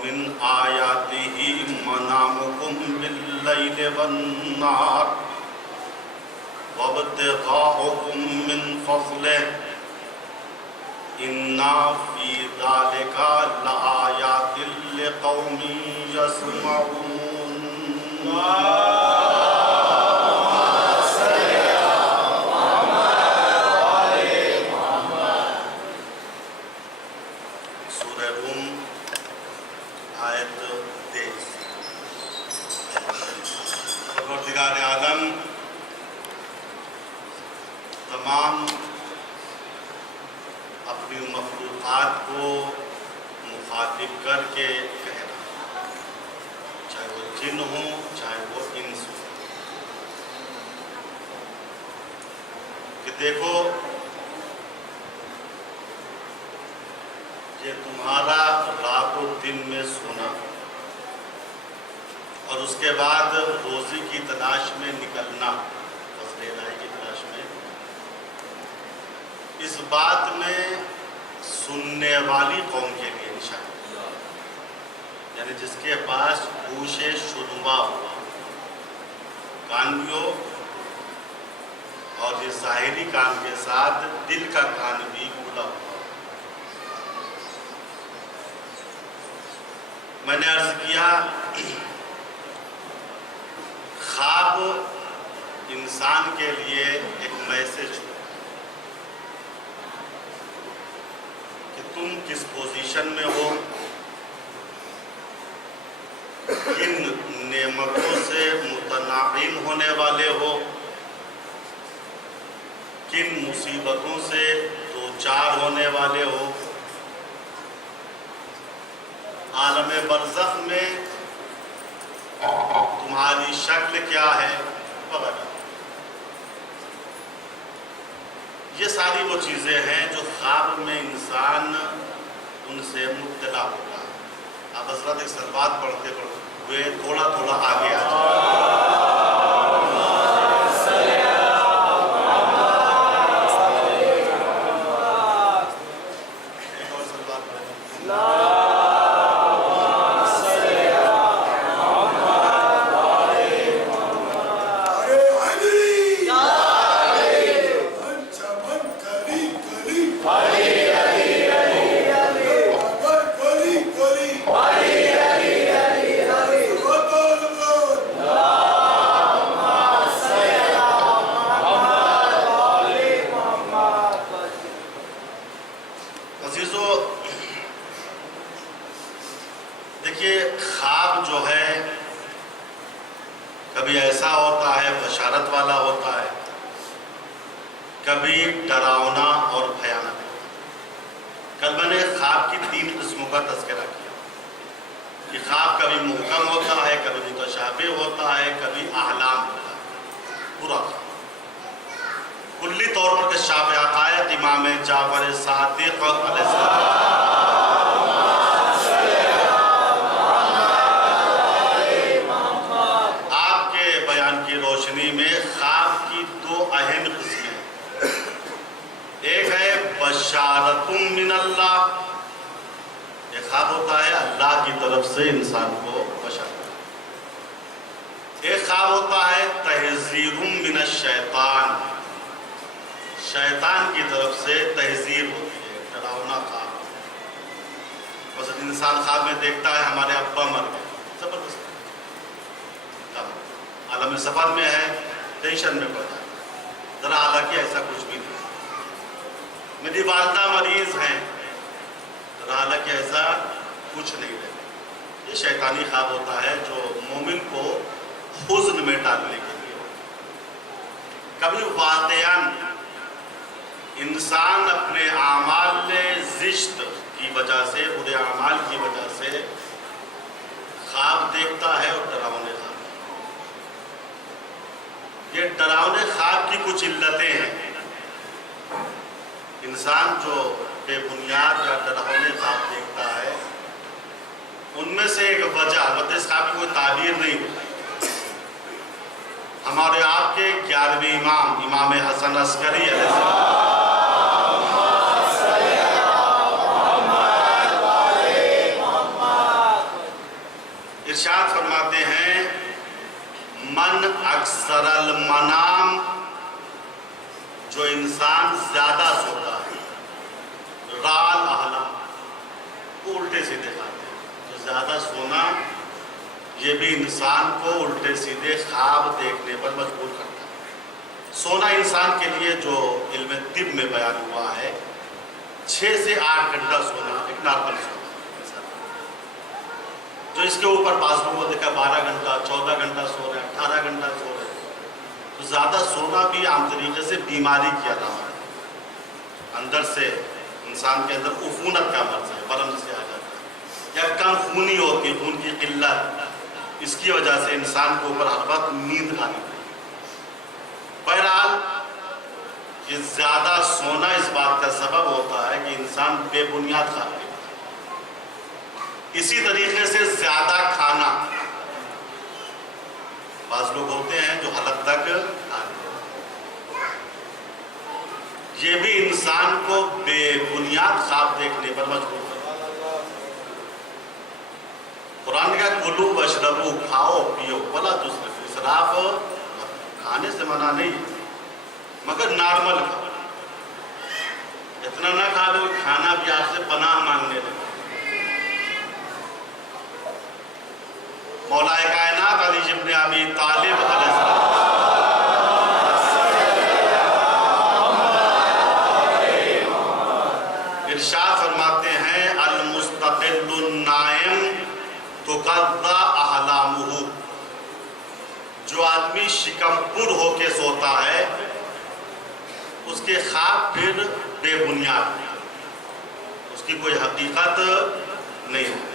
ومن آیاتہ منامکم باللیل والنہار وابتغاؤکم من فضلہ ان فی ذلک لآیات لقوم یسمعون۔ سورہ روم آیت 23۔ پروردگار عالم تمام اپنی مخلوقات کو مخاطب کر کے کہہ رہا ہے، چاہے وہ جن ہوں چاہے وہ انس ہوں، کہ دیکھو یہ تمہارا رات و دن میں سونا اور اس کے بعد روزی کی تلاش میں نکلنا، فضل الہی کی تلاش میں، اس بات میں سننے والی قوم کے لیے نشانی، یعنی جس کے پاس گوش شنوا ہوا، کان بھی ہو، اور یہ ظاہری کان کے ساتھ دل کا کان بھی کھلا ہوا۔ میں نے عرض کیا خواب انسان کے لیے ایک میسج ہو کہ تم کس پوزیشن میں ہو، کن نعمتوں سے متنعم ہونے والے ہو، کن مصیبتوں سے دوچار ہونے والے ہو، عالم برزخ میں تمہاری شکل کیا ہے وغیرہ۔ یہ ساری وہ چیزیں ہیں جو خواب میں انسان ان سے مطلع ہوتا ہے۔ آپ حضرات ایک صلوات پڑھتے ہوئے تھوڑا تھوڑا آگے آ جائیں۔ دیکھیے خواب جو ہے کبھی ایسا ہوتا ہے بشارت والا ہوتا ہے، کبھی ڈراؤنا اور بھیانک۔ کل میں نے خواب کی 3 قسموں کا تذکرہ کیا کہ خواب کبھی محکم ہوتا ہے، کبھی متشابہ ہوتا ہے، کبھی احلام ہوتا ہے، برا خواب۔ کلی طور پر کشاف حقائق امام جعفر صادق علیہ السلام میں خواب کی 2 اہم قسمیں، ایک ہے بشارت من اللہ، یہ خواب ہوتا ہے اللہ کی طرف سے انسان کو بشارت، ایک خواب ہوتا ہے تحذیر من الشیطان، شیطان کی طرف سے تحذیر ہوتی ہے، ڈراؤنا خواب۔ بس انسان خواب میں دیکھتا ہے ہمارے ابا مر گئے، زبردست عالم سفر میں ہے، ٹینشن میں پڑ جائے، ذرا حالانکہ ایسا کچھ بھی نہیں، میری والدہ مریض ہیں، ذرا حالانکہ ایسا کچھ نہیں ہے۔ یہ شیطانی خواب ہوتا ہے جو مومن کو حزن میں ڈالنے کے لیے ہوتا ہے۔ کبھی واقعاً انسان اپنے اعمال زشت کی وجہ سے، برے اعمال کی وجہ سے خواب دیکھتا ہے اور ڈراؤنے خواب۔ یہ ڈراؤنے خواب کی کچھ علتیں ہیں۔ انسان جو بے بنیاد یا ڈراؤنے خواب دیکھتا ہے، ان میں سے ایک وجہ، البتہ اس خواب کی کوئی تعبیر نہیں ہوتی، ہمارے آپ کے 11ویں امام حسن عسکری علیہ السلام ارشاد فرماتے ہیں من اکثر المنام، جو انسان زیادہ سوتا ہے، رال احلام، وہ الٹے سیدھے کھاتے ہیں۔ تو زیادہ سونا یہ بھی انسان کو الٹے سیدھے خواب دیکھنے پر مجبور کرتا ہے۔ سونا انسان کے لیے جو علم طب میں بیان ہوا ہے 6 سے 8 گھنٹہ سونا ایک نارمل سونا، جو اس کے اوپر بعض لوگوں نے دیکھا 12 گھنٹہ 14 گھنٹہ سو رہے ہیں، 18 گھنٹہ سو رہے ہیں۔ تو زیادہ سونا بھی عام طریقے سے بیماری کی علامت ہے، اندر سے انسان کے اندر عفونت کا مرض ہے، ورم سے آ جاتا ہے، یا کم خونی ہوتی ہے، خون کی قلت، اس کی وجہ سے انسان کے اوپر ہر وقت نیند آنی پڑتی ہے۔ بہرحال یہ زیادہ سونا اس بات کا سبب ہوتا ہے کہ انسان بے بنیاد خواب دیتا ہے۔ اسی طریقے سے زیادہ کھانا، بعض لوگ ہوتے ہیں جو حلق تک کھاتے ہیں، یہ بھی انسان کو بے بنیاد خواب دیکھنے پر مجبور کرتا ہے۔ قرآن کا کلو واشربو، کھاؤ پیو، ولا تسرفوا، اسراف کھانے سے منع نہیں، مگر نارمل کھاؤ، اتنا نہ کھا لو کھانا بھی آپ سے پناہ مانگنے لگے۔ مولا کائنات علی ابن ابی طالب علیہ السلام ارشاد فرماتے ہیں المستقل النائم تقضی احلامہ، جو آدمی شکم پر ہو کے سوتا ہے اس کے خواب پھر بے بنیاد، اس کی کوئی حقیقت نہیں ہوتی۔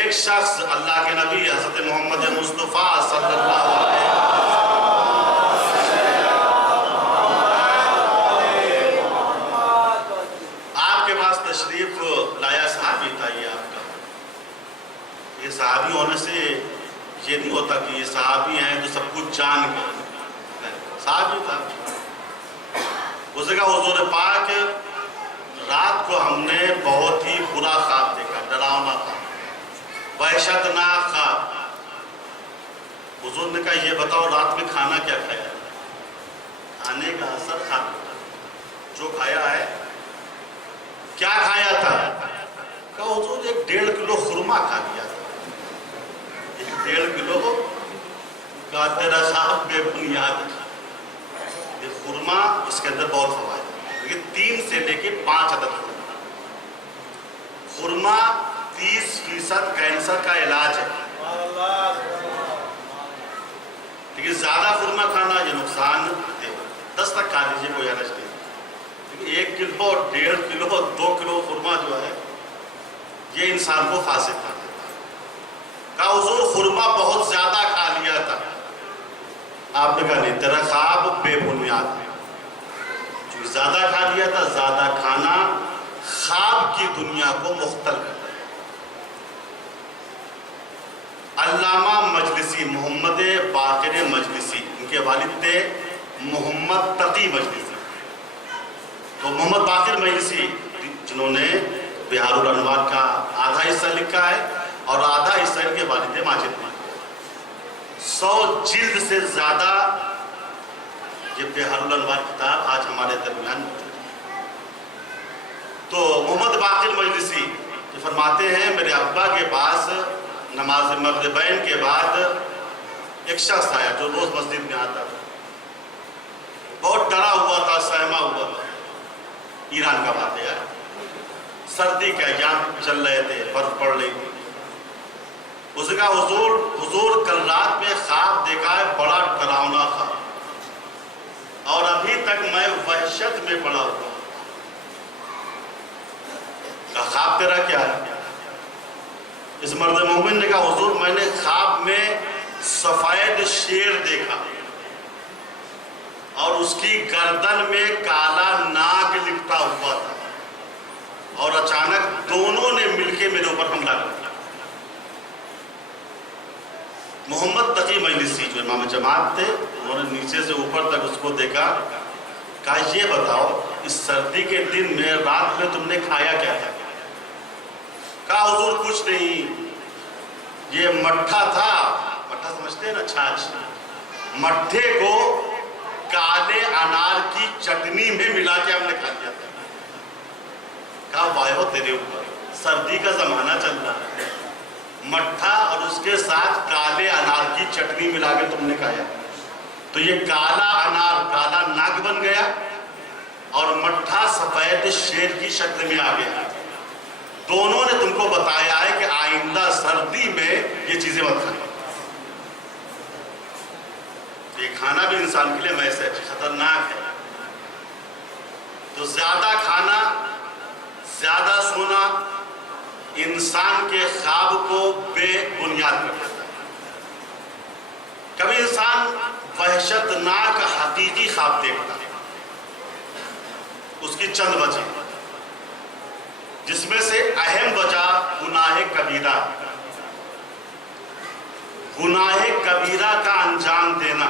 ایک شخص اللہ کے نبی حضرت محمد مصطفیٰ صلی اللہ علیہ آپ کے پاس تشریف لایا صحابی تھا، یہ آپ کا، یہ صحابی ہونے سے یہ نہیں ہوتا کہ یہ صحابی ہیں تو سب کچھ جان گئے، صحابی تھا۔ اس نے کہا حضور پاک رات کو ہم نے بہت ہی برا خواب دیکھا، ڈراؤنا تھا، وحشتناک خواب۔ حضور نے کہا یہ بتاؤ رات میں کھانا کیا کھایا؟ کھانے کا اثر کھانا، جو کھایا ہے کیا کھایا تھا؟ کہا حضور 1.5 کلو خرما کھا لیا تھا۔ 1.5 کلو؟ کہا تیرا خواب بے بنیاد تھا، یہ خرما اس کے اندر بہت فوائد ہے، لیکن 3 سے لے کے 5 عدد خرما 30% کینسر کا علاج ہے، لیکن زیادہ خرما کھانا یہ نقصان دے، 10 تک کھا لیجیے کوئی حرج نہیں، لیکن 1 کلو 1.5 کلو 2 کلو خرما جو ہے یہ انسان کو فاسد کر دیتا ہے۔ کہا حضور خرما بہت زیادہ کھا لیا تھا۔ آپ نے کہا نہیں، تیرا خواب بے بنیاد ہے، جو زیادہ کھا لیا تھا، زیادہ کھانا خواب کی دنیا کو مختل کرتا ہے۔ علامہ مجلسی، محمد باقر مجلسی، ان کے والد تھے محمد تقی مجلسی، تو محمد باقر مجلسی جنہوں نے بہار الانوار کا آدھا حصہ لکھا ہے اور آدھا حصہ ان کے والد ماجد نے، 100 جلد سے زیادہ یہ بہار الانوار کتاب آج ہمارے درمیان موجود ہے۔ تو محمد باقر مجلسی فرماتے ہیں میرے ابا کے پاس نماز مغربین کے بعد ایک شخص آیا جو روز مسجد میں آتا تھا، بہت ڈرا ہوا تھا، سہما ہوا تھا، ایران کا بات ہے، سردی کا ایام چل رہے تھے، برف پڑ رہی تھی۔ اس نے کہا حضور کل رات میں خواب دیکھا ہے، بڑا ڈراؤنا خواب، اور ابھی تک میں وحشت میں پڑا ہوا۔ کہا خواب تیرا کیا ہے؟ اس مرد مومن نے کہا حضور میں نے خواب میں سفید شیر دیکھا اور اس کی گردن میں کالا ناگ لپٹا ہوا تھا، اور اچانک دونوں نے مل کے میرے اوپر حملہ کر دیا۔ محمد تقی مجلسی جو امام جماعت تھے، انہوں نے نیچے سے اوپر تک اس کو دیکھا، کہا یہ بتاؤ اس سردی کے دن میں رات میں تم نے کھایا کیا تھا؟ کہا حضور کچھ نہیں، یہ مٹھا تھا، مٹھا سمجھتے ہیں نا، چھاچھ، مٹھے کو کالے انار کی چٹنی میں ملا کے ہم نے کھا لیا تھا۔ کہا وایو تیرے اوپر، سردی کا زمانہ چل رہا ہے، مٹھا اور اس کے ساتھ کالے انار کی چٹنی ملا کے تم نے کھایا، تو یہ کالا انار کالا ناگ بن گیا اور مٹھا سفید شیر کی شکل میں آ گیا۔ دونوں نے تم کو بتایا ہے کہ آئندہ سردی میں یہ چیزیں مت کھانا۔ یہ کھانا بھی انسان کے لیے ویسے خطرناک ہے، تو زیادہ کھانا، زیادہ سونا انسان کے خواب کو بے بنیاد کر دیتا ہے۔ کبھی انسان وحشتناک حقیقی خواب دیکھتا ہے، اس کی چند وجہ، جس میں سے اہم وجہ گناہ کبیرہ، گناہ کبیرہ کا انجام دینا۔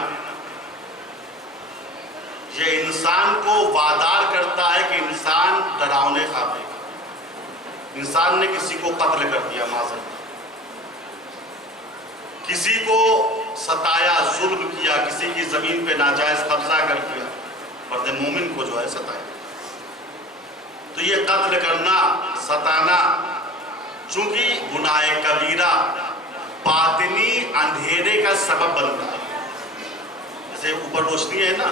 یہ انسان کو وادار کرتا ہے کہ انسان ڈراؤنے خواب دیکھے۔ انسان نے کسی کو قتل کر دیا، معذرت، کسی کو ستایا، ظلم کیا، کسی کی زمین پہ ناجائز قبضہ کر دیا، فرد مومن کو جو ہے ستایا، تو یہ قتل کرنا، ستانا، چونکہ گناہ کبیرہ باطنی اندھیرے کا سبب بنتا ہے۔ جیسے اوپر روشنی ہے نا،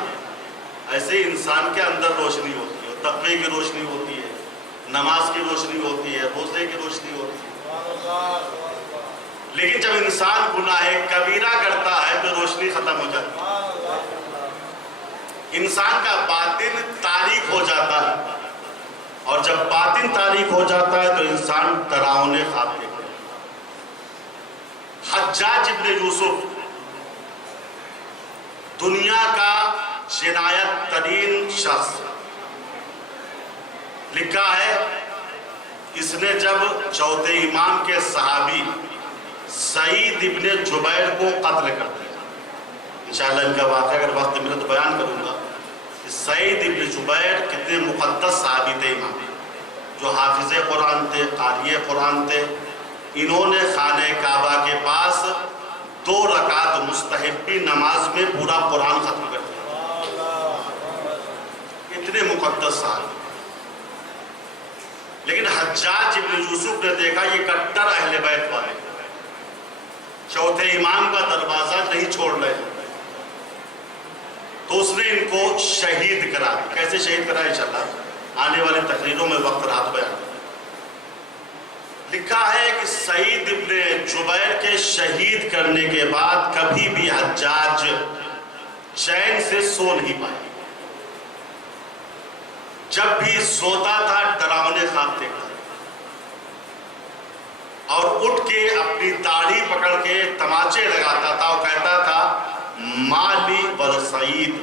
ایسے انسان کے اندر روشنی ہوتی ہے، تقوی کی روشنی ہوتی ہے، نماز کی روشنی ہوتی ہے، روزے کی روشنی ہوتی ہے۔ لیکن جب انسان گناہ کبیرہ کرتا ہے تو روشنی ختم ہو جاتی ہے، انسان کا باطن تاریک ہو جاتا ہے، اور جب باطن تاریک ہو جاتا ہے تو انسان ڈراؤنے خواب دیکھتا ہے۔ حجاج ابن یوسف دنیا کا جنایت ترین شخص، لکھا ہے اس نے جب چوتھے امام کے صحابی سعید ابن جبیر کو قتل کر دیا۔ انشاءاللہ ان کا واقعہ اگر وقت ملا تو بیان کروں گا کہ سعید ابن جبیر کتنے مقدس صحابی تھے، امام جو حافظ قرآن تھے، قاری قرآن تھے۔ انہوں نے خانہ کعبہ کے پاس 2 رکعت مستحبی نماز میں پورا قرآن ختم کر دیا، اتنے مقدس صحابی۔ لیکن حجاج ابن یوسف نے دیکھا یہ کٹر اہل بیت والے چوتھے امام کا دروازہ نہیں چھوڑ رہے، تو اس نے ان کو شہید کرا دیا۔ کیسے شہید کرا انشاءاللہ آنے والی تقریروں میں وقت رات بیان۔ لکھا ہے کہ سعید ابن جبیر کے شہید کرنے کے بعد کبھی بھی حجاج چین سے سو نہیں پائے، جب بھی سوتا تھا ڈراونے خواب دیکھتا اور اٹھ کے اپنی داڑھی پکڑ کے تماچے لگاتا تھا اور کہتا تھا مالی ول سعید،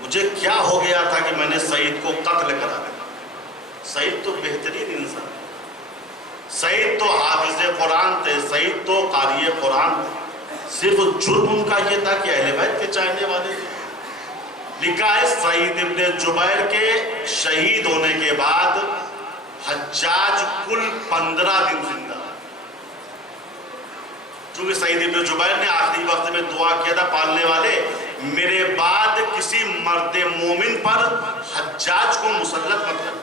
مجھے کیا ہو گیا تھا کہ میں نے سعید کو قتل کرا دیا۔ سعید تو بہترین انسان، سعید تو حافظ قرآن تھے، سعید تو قاری قرآن تھے، صرف جرم ان کا یہ تھا کہ اہل بیت کے چاہنے والے تھے۔ لکھا ہے سعید ابن جبیر کے شہید ہونے کے بعد حجاج کل 15 دن زندہ، چونکہ سعید ابن جبیر نے آخری وقت میں دعا کیا تھا پالنے والے میرے بعد کسی مرد مومن پر حجاج کو مسلط مت کر،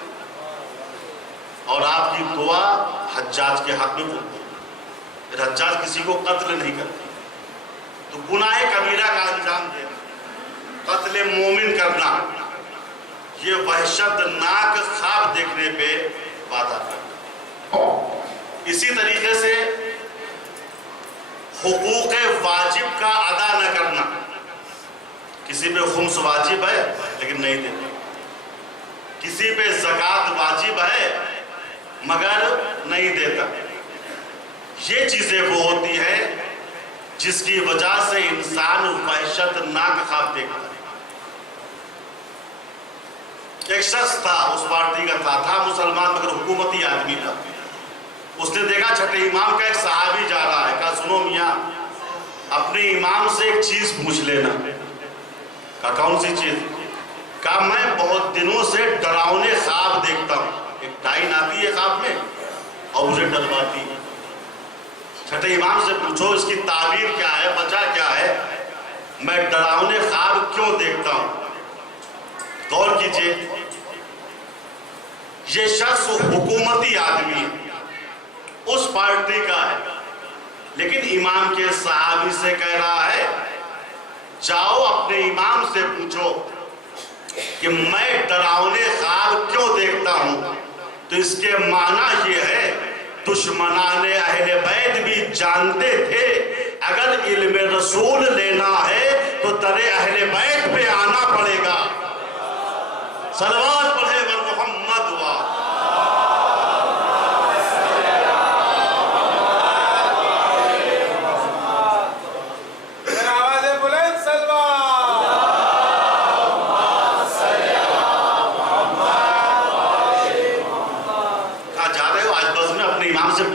اور آپ کی دعا حجاج کے حق میں ہوتی ہے، پھر حجاج کسی کو قتل نہیں کرتا۔ تو گناہ کبیرہ کا انجام دینا، قتل مومن کرنا، یہ وحشتناک خواب دیکھنے پہ وعدہ کرنا۔ اسی طریقے سے حقوق واجب کا ادا نہ کرنا، کسی پہ خمس واجب ہے لیکن نہیں دیتا، کسی پہ زکوٰۃ واجب ہے مگر نہیں دیتا، یہ چیزیں وہ ہوتی ہیں جس کی وجہ سے انسان وحشتناک خواب دیکھتا ہے۔ ایک شخص تھا، اس پارٹی کا تھا مسلمان مگر حکومتی آدمی تھا، اس نے دیکھا چھٹے امام کا ایک صحابی جا رہا ہے، کہا سنو میاں اپنے امام سے ایک چیز پوچھ لینا۔ کہا کون سی چیز؟ کہا میں بہت دنوں سے ڈراؤنے خواب دیکھتا ہوں، ایک ڈائن آتی ہے خواب میں اور مجھے ڈرواتی ہے۔ کہتے امام سے پوچھو اس کی تعبیر کیا ہے، وجہ کیا ہے، میں ڈراؤنے خواب کیوں دیکھتا ہوں؟ غور کیجئے، یہ شخص حکومتی آدمی ہے، اس پارٹی کا ہے، لیکن امام کے صحابی سے کہہ رہا ہے جاؤ اپنے امام سے پوچھو کہ میں ڈراؤنے خواب کیوں دیکھتا ہوں۔ تو اس کے معنی یہ ہے دشمنان اہل بیت بھی جانتے تھے اگر علم رسول لینا ہے تو در اہل بیت پہ آنا پڑے گا۔ صلوات پڑھے ور محمد ہوا۔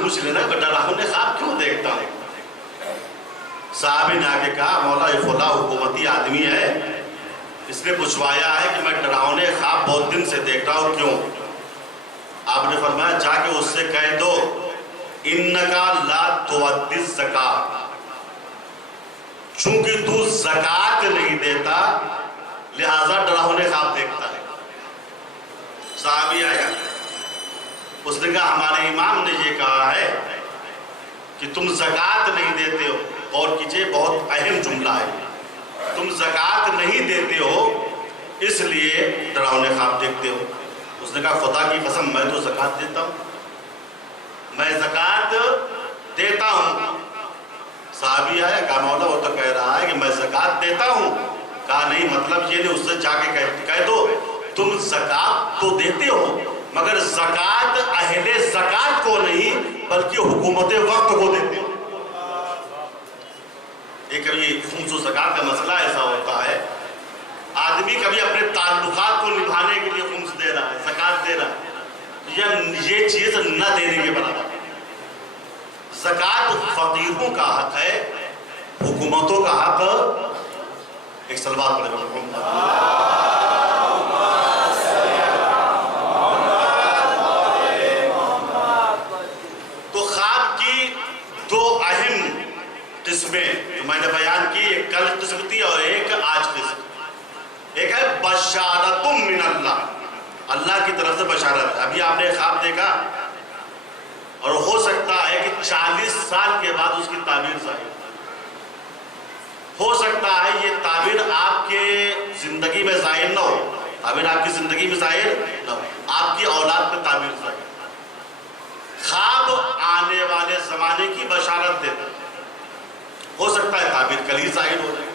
پوچھ لینا کہ ڈراؤنے خواب کیوں دیکھتا ہوں؟ صحابی نے آگے کہا مولا یہ فلاں حکومتی آدمی ہے، اس نے پوچھوایا ہے کہ میں ڈراؤنے خواب بہت دن سے دیکھ رہا ہوں، کیوں؟ آپ نے فرمایا جا کے اس سے کہہ دو انکا لا تؤدی الزکاۃ، چونکہ تو زکوٰۃ نہیں دیتا لہذا ڈراؤنے خواب دیکھتا ہے۔ صحابی آیا، اس نے کہا ہمارے امام نے یہ کہا ہے کہ تم زکوٰۃ نہیں دیتے ہو۔ غور کیجئے، بہت اہم جملہ ہے، تم زکوٰۃ نہیں دیتے ہو اس لیے ڈراؤنے خواب دیکھتے ہو۔ اس نے کہا خدا کی قسم میں تو زکوٰۃ دیتا ہوں، میں زکوٰۃ دیتا ہوں۔ صحابی آیا، کہا مولا وہ تو کہہ رہا ہے کہ میں زکوٰۃ دیتا ہوں۔ کہا نہیں، مطلب یہ نہیں، اس سے جا کے کہہ دو تم زکوٰۃ تو دیتے ہو مگر زکوٰۃ اہل زکوٰۃ کو نہیں بلکہ حکومت وقت کو دیتے ہو۔ یہ کبھی خمس و زکوٰۃ کا مسئلہ ایسا ہوتا ہے، آدمی کبھی اپنے تعلقات کو نبھانے کے لیے خمس دے رہا ہے، زکوٰۃ دے رہا ہے، یا یہ چیز نہ دینے کے برابر۔ زکوٰۃ فقیروں کا حق ہے، حکومتوں کا حق۔ ایک صلوات پڑھے محمد۔ قسمیں جو میں نے بیان کی، ایک کل قسم تھی اور ایک آج قسم۔ ایک ہے بشارت من اللہ، اللہ کی طرف سے بشارت۔ ابھی آپ نے خواب دیکھا اور ہو سکتا ہے کہ 40 سال کے بعد اس کی تعبیر ظاہر ہو سکتا ہے، یہ تعبیر آپ کے زندگی میں ظاہر نہ ہو، تعبیر آپ کی زندگی میں ظاہر نہ ہو، آپ کی اولاد پہ تعبیر ظاہر۔ خواب آنے والے زمانے کی بشارت دیتا ہے، ہو سکتا ہے تعبیر کل ہی ظاہر ہو جائے،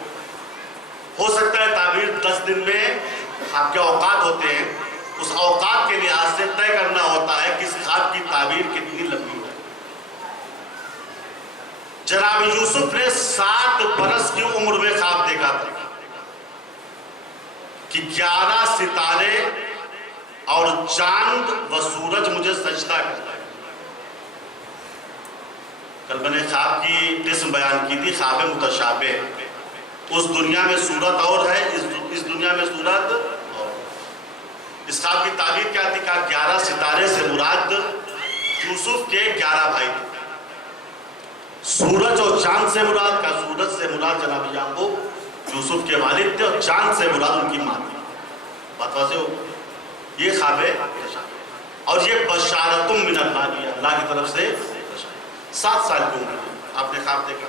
ہو سکتا ہے تعبیر 10 دن میں۔ آپ کے اوقات ہوتے ہیں، اس اوقات کے لحاظ سے طے کرنا ہوتا ہے کہ اس خواب کی تعبیر کتنی لمبی ہے۔ جناب یوسف نے 7 برس کی عمر میں خواب دیکھا تھا کہ 11 ستارے اور چاند و سورج مجھے سجدہ کرتا ہے۔ کل میں نے خواب کی قسم بیان کی تھی، خواب متشابہ۔ اس دنیا میں صورت اور ہے، اس دنیا میں صورت اور۔ اس خواب کی تعبیر کیا تھی؟ کہا 11 ستارے سے مراد یوسف کے 11 بھائی تھے، سورج اور چاند سے مراد، کا سورج سے مراد جناب یعقوب یوسف کے والد تھے اور چاند سے مراد ان کی ماں تھی۔ بات واضح ہو؟ یہ خواب ہے اور یہ بشارت من اللہ، اللہ کی طرف سے 7 سال کی عمر میں آپ نے خواب دیکھا۔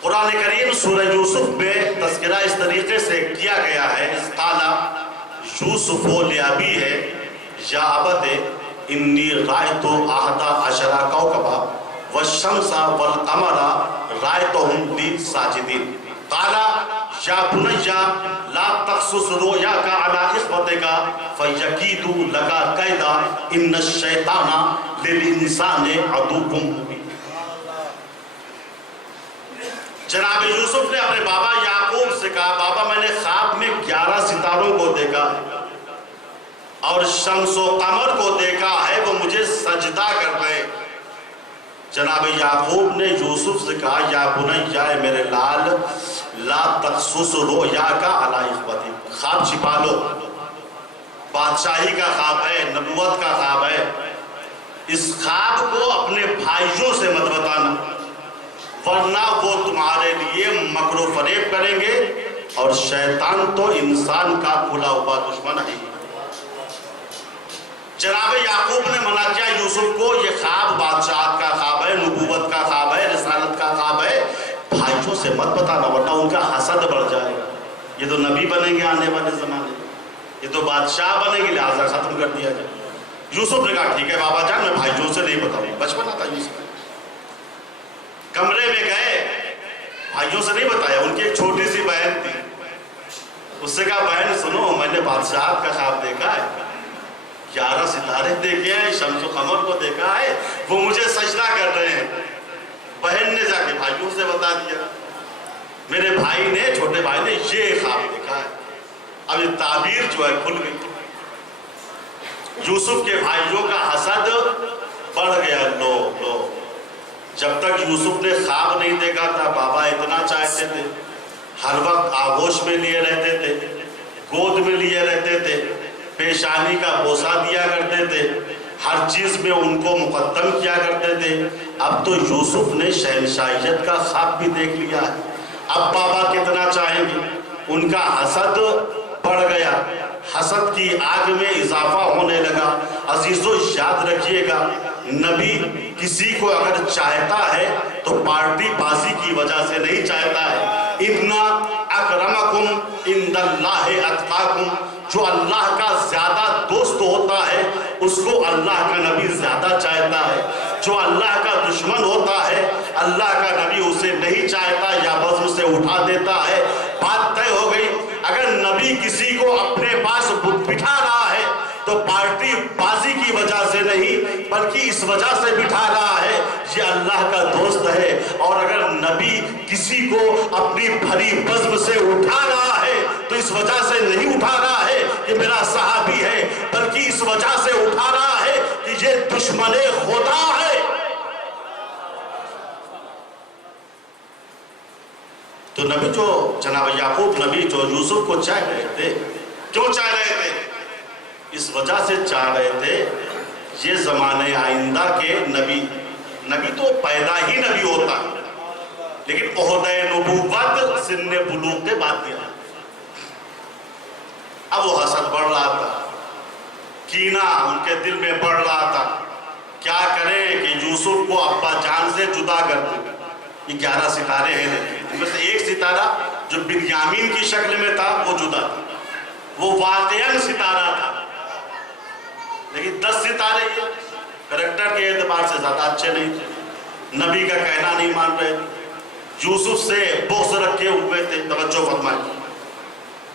قرآن کریم سورہ یوسف میں تذکرہ اس طریقے سے کیا گیا ہے، اس قال یوسف لأبیہ یا ابت انی رأیت 11 کوكبا والشمس والقمر رأیتهم لی ساجدین قال یا بنی لا تقصص رؤیاک علی اخوتک فیکیدوا لک کیدا ان الشیطان للانسان عدو مبین۔ جناب یوسف نے اپنے بابا یعقوب سے کہا بابا میں نے خواب میں 11 ستاروں کو دیکھا اور شمس و قمر کو دیکھا ہے، وہ مجھے سجدہ کر رہے۔ جناب یعقوب نے یوسف سے کہا یا بنی، اے میرے لال، لا تقصص رؤیاک علی اخوتک، خواب چھپا لو، بادشاہی کا خواب ہے، نبوت کا خواب ہے، اس خواب کو اپنے بھائیوں سے مت بتانا، ورنہ وہ تمہارے لیے مکر و فریب کریں گے، اور شیطان تو انسان کا کھلا ہوا دشمن ہے۔ جناب یعقوب نے منع کیا یوسف کو، یہ خواب بادشاہت کا خواب ہے، نبوت کا خواب ہے، رسالت کا خواب ہے، بھائیوں سے مت بتانا ورنہ ان کا حسد بڑھ جائے گا۔ یہ تو نبی بنیں گے آنے والے زمانے، یہ تو بادشاہ بنیں گے، لہٰذا ختم کر دیا جائے۔ یوسف نے کہا ٹھیک ہے بابا جان، میں بھائیوں سے نہیں بتاؤں، بچپنا تھا یوسف۔ کمرے میں گئے، بھائیوں سے نہیں بتایا، ان کی ایک چھوٹی سی بہن تھی، اس سے کہا بہن سنو، میں نے بادشاہت کا خواب دیکھا ہے، 11 ستارے دیکھے ہیں، شمس و قمر کو دیکھا ہے، وہ مجھے سجدہ کر رہے ہیں۔ بہن نے جا کے بھائیوں سے بتا دیا، میرے بھائی نے، چھوٹے بھائی نے یہ خواب دیکھا ہے۔ اب یہ تعبیر جو ہے کھل گئی۔ یوسف کے بھائیوں کا حسد بڑھ گیا۔ لو جب تک یوسف نے خواب نہیں دیکھا تھا، بابا اتنا چاہتے تھے، ہر وقت آغوش میں لیے رہتے تھے، گود میں لیے رہتے تھے، پیشانی کا بوسہ دیا کرتے تھے، ہر چیز میں ان کو مقدم کیا کرتے تھے۔ اب تو یوسف نے شہنشاہیت کا خواب بھی دیکھ لیا ہے، اب بابا کتنا چاہیں گے؟ ان کا حسد بڑھ گیا، حسد کی آگ میں اضافہ ہونے لگا۔ عزیزو یاد رکھیے گا، نبی کسی کو اگر چاہتا ہے تو پارٹی بازی کی وجہ سے نہیں چاہتا ہے۔ اِنَّ أَكْرَمَكُمْ عِنْدَ اللَّهِ أَتْقَاكُمْ، جو اللہ کا زیادہ دوست ہوتا ہے اس کو اللہ کا نبی زیادہ چاہتا ہے، جو اللہ کا دشمن ہوتا ہے اللہ کا نبی اسے نہیں چاہتا یا بزم سے اٹھا دیتا ہے۔ بات طے ہو گئی۔ اگر نبی کسی کو اپنے پاس بٹھا رہا ہے تو پارٹی بازی کی وجہ سے نہیں بلکہ اس وجہ سے بٹھا رہا ہے یہ اللہ کا دوست ہے۔ اور اگر نبی کسی کو اپنی بھری بزم سے اٹھا رہا ہے تو اس وجہ سے نہیں اٹھا رہا ہے کہ میرا صحابی ہے، بلکہ اس وجہ سے اٹھا رہا ہے کہ یہ دشمن خدا ہے۔ تو نبی جو جناب یعقوب نبی جو یوسف کو چاہ رہے تھے، کیوں چاہ رہے تھے؟ اس وجہ سے چاہ رہے تھے یہ زمانے آئندہ کے نبی تو پیدا ہی نبی ہوتا ہے، لیکن عہدہ نبوت سن بلوغ کے بعد دیا۔ اب وہ حسد بڑھ رہا تھا، کینہ ان کے دل میں بڑھ رہا تھا، کیا کریں کہ یوسف کو ابا جان سے جدا کر دیں۔ یہ 11 ستارے ہیں، ان میں سے ایک ستارہ جو بنیامین کی شکل میں تھا وہ جدا تھا، وہ واقعاً ستارہ تھا، لیکن 10 ستارے یہ کریکٹر کے اعتبار سے زیادہ اچھے نہیں تھے، نبی کا کہنا نہیں مان رہے تھے، یوسف سے بغض رکھے ہوئے تھے۔ توجہ فرمائیں،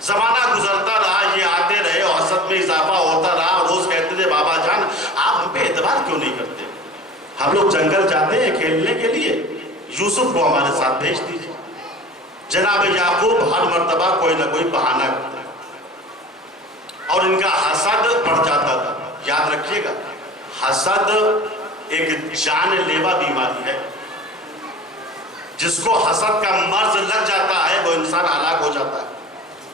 زمانہ گزرتا رہا، یہ آتے رہے اور حسد میں اضافہ ہوتا رہا، روز کہتے تھے بابا جان آپ ہم پہ اعتبار کیوں نہیں کرتے؟ ہم لوگ جنگل جاتے ہیں کھیلنے کے لیے، یوسف کو ہمارے ساتھ بھیج دیجیے۔ جناب یعقوب ہر مرتبہ کوئی نہ کوئی بہانہ کرتے اور ان کا حسد بڑھ جاتا تھا۔ یاد رکھیے گا، حسد ایک جان لیوا بیماری ہے، جس کو حسد کا مرض لگ جاتا ہے وہ انسان ہلاک ہو جاتا ہے۔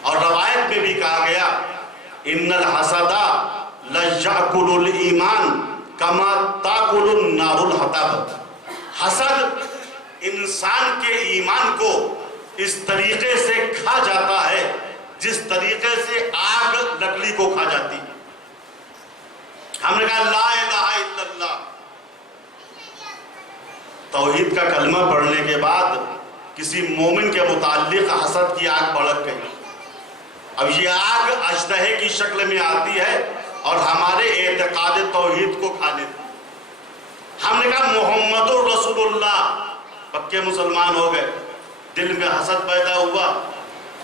اور روایت میں بھی کہا گیا ان الحسد لیأکل الایمان کما تاکل النار الحطب، حسد انسان کے ایمان کو اس طریقے سے کھا جاتا ہے جس طریقے سے آگ لکڑی کو کھا جاتی ہے۔ ہم نے کہا لا الہ الا اللہ، توحید کا کلمہ پڑھنے کے بعد کسی مومن کے متعلق حسد کی آگ بھڑک گئی۔ اب یہ آگ اژدہے کی شکل میں آتی ہے اور ہمارے اعتقاد توحید کو کھا لیتی ہے۔ ہم نے کہا محمد رسول اللہ، پکے مسلمان ہو گئے، دل میں حسد پیدا ہوا،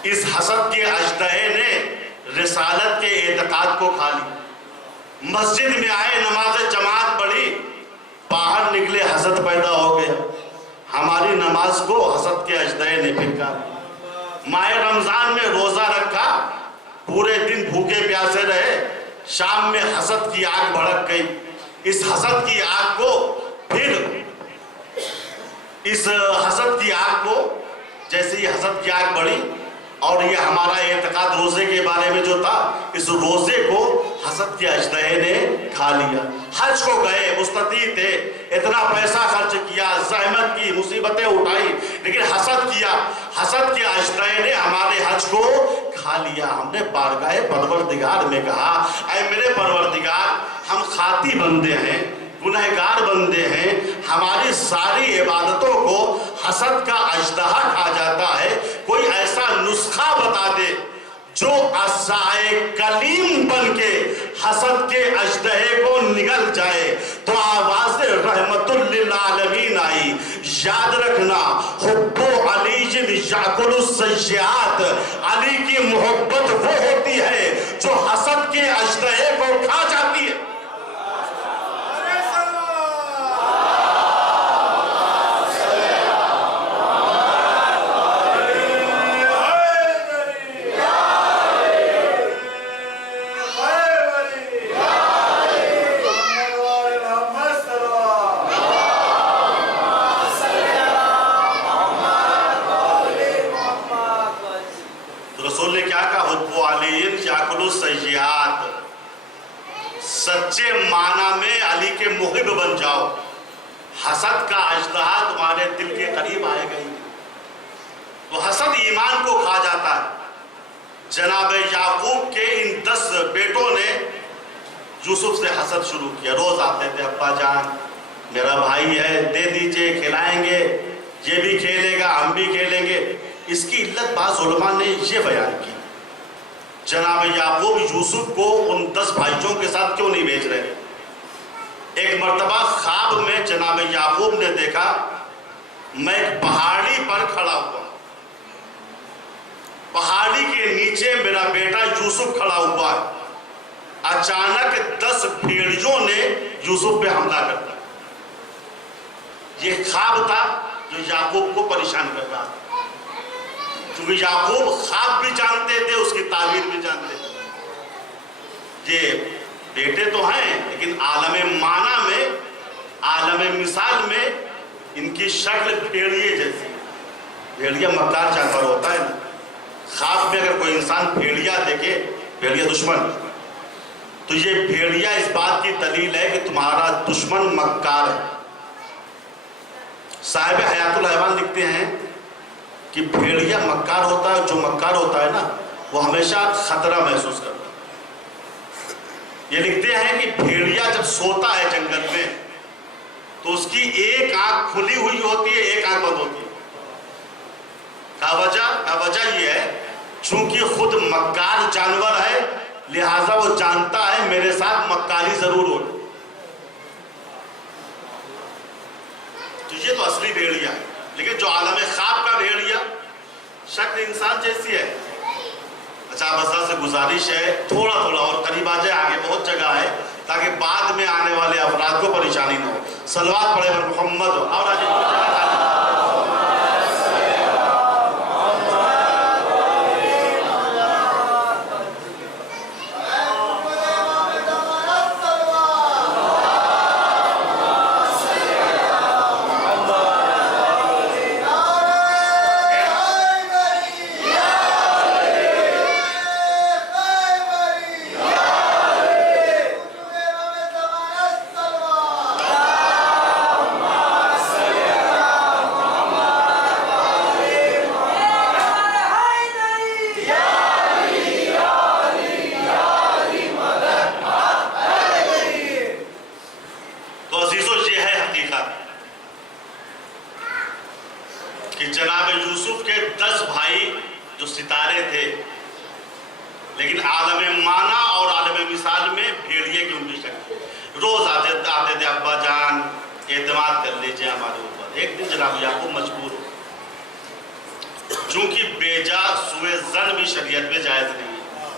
اس حسد کے اژدہے نے رسالت کے اعتقاد کو کھا لی۔ مسجد میں آئے، نماز جماعت پڑھی، باہر نکلے حسد پیدا ہو گیا، ہماری نماز کو حسد کے اژدہے نے پھنکا دیا۔ ماہ رمضان میں روزہ رکھا، پورے دن بھوکے پیاسے رہے، شام میں حسد کی آگ بھڑک گئی۔ اس حسد کی آگ کو جیسے یہ حسد کی آگ بڑھی اور یہ ہمارا اعتقاد روزے کے بارے میں جو تھا، اس روزے کو حسد کے اژدہے نے کھا لیا۔ حج کو گئے، مستطیع تھے، اتنا پیسہ خرچ کیا، زحمت کی، مصیبتیں اٹھائی، لیکن حسد کیا، حسد کے اجدہ نے ہمارے حج کو کھا لیا۔ ہم نے بارگاہ پروردگار میں کہا اے میرے پروردگار، ہم خاطی بندے ہیں، گنہگار بندے ہیں، ہماری ساری عبادتوں کو حسد کا اژدہا کھا جاتا ہے، کوئی ایسا نسخہ بتا دے جو عصائے کلیم بن کے حسد کے اژدہے کو نگل جائے۔ تو آواز رحمت للعالمین آئی، یاد رکھنا حب علی یأکل السیئات، علی کی محبت وہ ہوتی ہے جو حسد کے اژدہے کو کھا جاتی ہے۔ سچے معنی میں علی کے محب بن جاؤ، حسد کا اژدہا تمہارے دل کے قریب آئے گا ہی۔ تو حسد ایمان کو کھا جاتا ہے۔ جناب یعقوب کے ان 10 بیٹوں نے یوسف سے حسد شروع کیا۔ روز آتے تھے، ابا جان میرا بھائی ہے، دے دیجئے، کھلائیں گے، یہ بھی کھیلے گا، ہم بھی کھیلیں گے۔ اس کی علت بعض علماء نے یہ بیان کی، جناب یعقوب یوسف کو ان 10 بھائیوں کے ساتھ کیوں نہیں بھیج رہے؟ ایک مرتبہ خواب میں جناب یعقوب نے دیکھا میں ایک پہاڑی پر کھڑا ہوا، پہاڑی کے نیچے میرا بیٹا یوسف کھڑا ہوا ہے، اچانک 10 بھیڑیوں نے یوسف پہ حملہ کر دیا۔ یہ خواب تھا جو یعقوب کو پریشان کر رہا تھا، کیونکہ یعقوب خواب بھی جانتے تھے، اس کی تعبیر بھی جانتے تھے۔ یہ بیٹے تو ہیں لیکن عالم معنی میں، عالم مثال میں ان کی شکل بھیڑیے جیسی۔ بھیڑیا مکار جانور ہوتا ہے نا، خواب میں اگر کوئی انسان بھیڑیا دیکھے، بھیڑیا دشمن، تو یہ بھیڑیا اس بات کی دلیل ہے کہ تمہارا دشمن مکار ہے۔ صاحب حیات الحیوان لکھتے ہیں کہ بھیڑیا مکار ہوتا ہے، جو مکار ہوتا ہے نا وہ ہمیشہ خطرہ محسوس کرتا ہے۔ یہ لکھتے ہیں کہ بھیڑیا جب سوتا ہے جنگل میں تو اس کی ایک آنکھ کھلی ہوئی ہوتی ہے، ایک آنکھ بند ہوتی ہے۔ وجہ یہ ہے چونکہ خود مکار جانور ہے، لہٰذا وہ جانتا ہے میرے ساتھ مکاری ضرور ہو۔ تو یہ تو اصلی بھیڑیا ہے، لیکن جو عالم خواب کا بھیڑیا شکل انسان جیسی ہے۔ اچھا آپ حضرات سے گزارش ہے تھوڑا اور قریب آ جائے، آگے بہت جگہ ہے تاکہ بعد میں آنے والے افراد کو پریشانی نہ ہو۔ صلوات پڑھے بر محمد اور آج کہ جناب یوسف کے 10 بھائی جو ستارے تھے لیکن عالم معنی اور عالم مثال میں بھیڑیے کی ان کی شکل، روز آتے تھے ابا جان اعتماد کر لیجئے ہمارے اوپر۔ ایک دن جناب یعقوب مجبور ہو، چونکہ بیجا سوء ظن بھی شریعت میں جائز نہیں ہے۔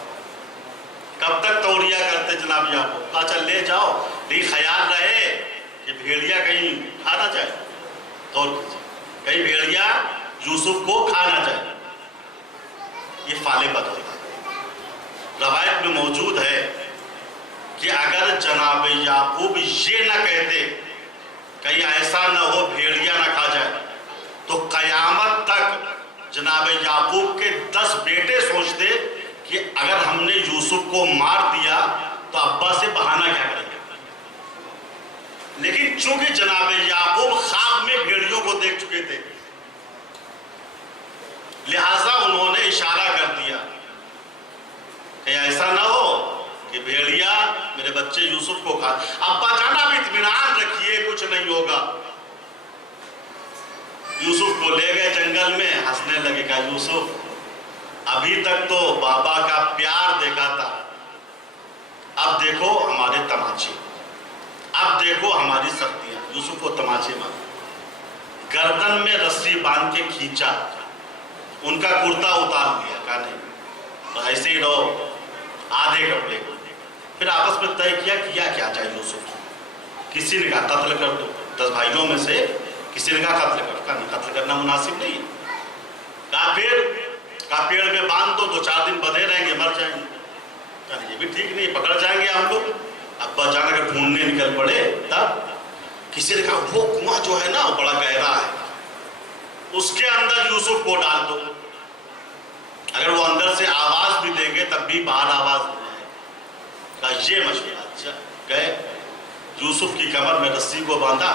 کب تک توڑیا کرتے جناب یعقوب؟ کہا چل لے جاؤ، لیکن خیال رہے کہ بھیڑیا کہیں کھا نہ جائے، توڑ کہیں بھیڑیا یوسف کو کھا نہ جائے۔ یہ فالے بد ہوتا ہے۔ روایت میں موجود ہے کہ اگر جناب یعقوب یہ نہ کہتے کہیں ایسا نہ ہو بھیڑیا نہ کھا جائے، تو قیامت تک جناب یعقوب کے 10 بیٹے سوچتے کہ اگر ہم نے یوسف کو مار دیا تو ابا سے بہانہ کیا کریں گے۔ لیکن چونکہ جناب یعقوب خواب میں بھیڑیوں کو دیکھ چکے تھے، لہٰذا انہوں نے اشارہ کر دیا کہ ایسا نہ ہو کہ بھیڑیا میرے بچے یوسف کو کھا۔ ابا جان آپ اطمینان رکھیے، کچھ نہیں ہوگا۔ یوسف کو لے گئے جنگل میں، ہنسنے لگے، کہا یوسف ابھی تک تو بابا کا پیار دیکھا تھا، اب دیکھو ہمارے تماچے، اب دیکھو ہماری سختیاں۔ یوسف کو تماچے مارے، گردن میں رسی باندھ کے کھینچا، ان کا کرتا اتار دیا، کہا نہیں تو ایسے ہی رہو آدھے کپڑے۔ پھر آپس میں طے کیا کیا جائے یوسف کو۔ کسی نے کہا قتل کر دو، 10 بھائیوں میں سے کسی نے کہا قتل کر، کہا نہیں قتل کرنا مناسب نہیں ہے۔ کہا پیڑ میں باندھ دو، 2-4 دن بدے رہیں گے، مر جائیں گے۔ کہا یہ بھی ٹھیک نہیں، پکڑ جائیں گے ہم لوگ۔ ابا جان اگر ڈھونڈنے نکل پڑے تب کسی نے کہا وہ کنواں جو ہے نا وہ بڑا گہرا ہے، اس کے اندر یوسف کو ڈال دو، اگر وہ اندر سے آواز بھی دیں گے تب بھی باہر آواز نہیں آئے۔ کہا یہ مشورہ اچھا۔ گئے، یوسف کی کمر میں رسی کو باندھا،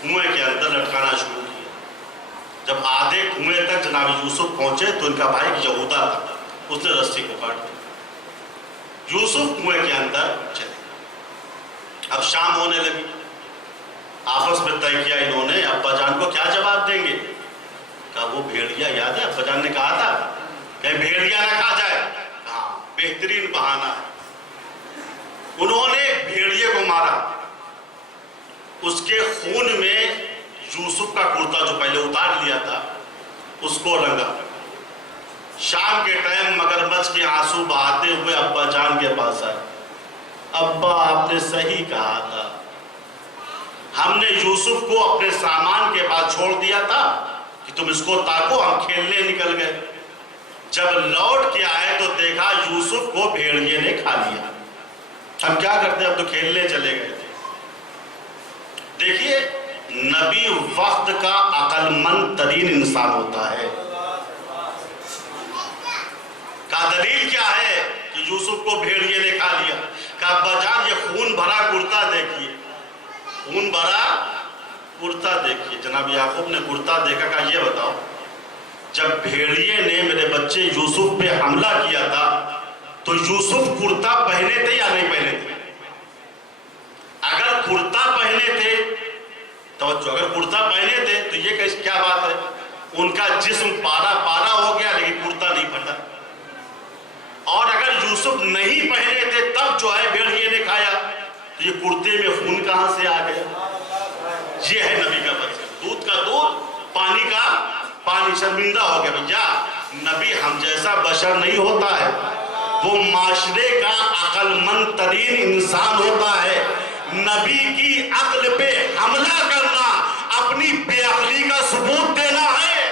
کنویں کے اندر لٹکانا شروع کیا۔ جب آدھے کنویں تک جناب یوسف پہنچے تو ان کا بھائی یہودا تھا، اس نے رسی کو کاٹ دیا۔ یوسف کنویں کے اندر چلے۔ اب شام ہونے لگی، آپس میں طے کیا انہوں نے ابا جان کو کیا جواب دیں گے۔ کہا وہ بھیڑیا یاد ہے ابا جان نے کہا تھا کہ بھیڑیا نہ کھا جائے، ہاں بہترین بہانہ ہے۔ انہوں نے بھیڑیے کو مارا، اس کے خون میں یوسف کا کرتا جو پہلے اتار لیا تھا اس کو رنگا۔ شام کے ٹائم مگرمچھ کے آنسو بہاتے ہوئے ابا جان کے پاس آئے، ابا آپ نے صحیح کہا تھا، ہم نے یوسف کو اپنے سامان کے پاس چھوڑ دیا تھا کہ تم اس کو تاکو، ہم کھیلنے نکل گئے۔ جب لوٹ کے آئے تو دیکھا یوسف کو بھیڑیے نے کھا لیا، ہم کیا کرتے، ہم تو کھیلنے چلے گئے تھے۔ دیکھیے نبی وقت کا عقل مند ترین انسان ہوتا ہے۔ کا دلیل کیا ہے کہ یوسف کو بھیڑیے نے کھا لیا؟ کہ ابا جان یہ خون بھرا کرتا دیکھیے، خون بھرا کرتا دیکھیے۔ جناب یعقوب نے کرتا دیکھا، کہا یہ بتاؤ جب بھیڑیے نے میرے بچے یوسف پہ حملہ کیا تھا تو یوسف کرتا پہنے تھے یا نہیں پہنے تھے؟ اگر کرتا پہنے تھے، توجہ، اگر کرتا پہنے تھے تو یہ کیا بات ہے، ان کا جسم پارا پارا ہو گیا لیکن کرتا نہیں پھٹا۔ اور اگر یوسف نہیں پہنے تھے تب جو ہے بھیڑیے نے کھایا تو یہ کرتے میں خون کہاں سے آ گیا؟ یہ ہے نبی کا بچہ، دودھ کا دودھ، پانی کا پانی۔ شرمندہ ہو گیا بھیا، نبی ہم جیسا بشر نہیں ہوتا ہے، وہ معاشرے کا عقل مند ترین انسان ہوتا ہے۔ نبی کی عقل پہ حملہ کرنا اپنی بے عقلی کا ثبوت دینا ہے۔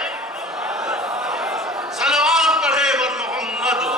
صلوات پڑھے ور محمد۔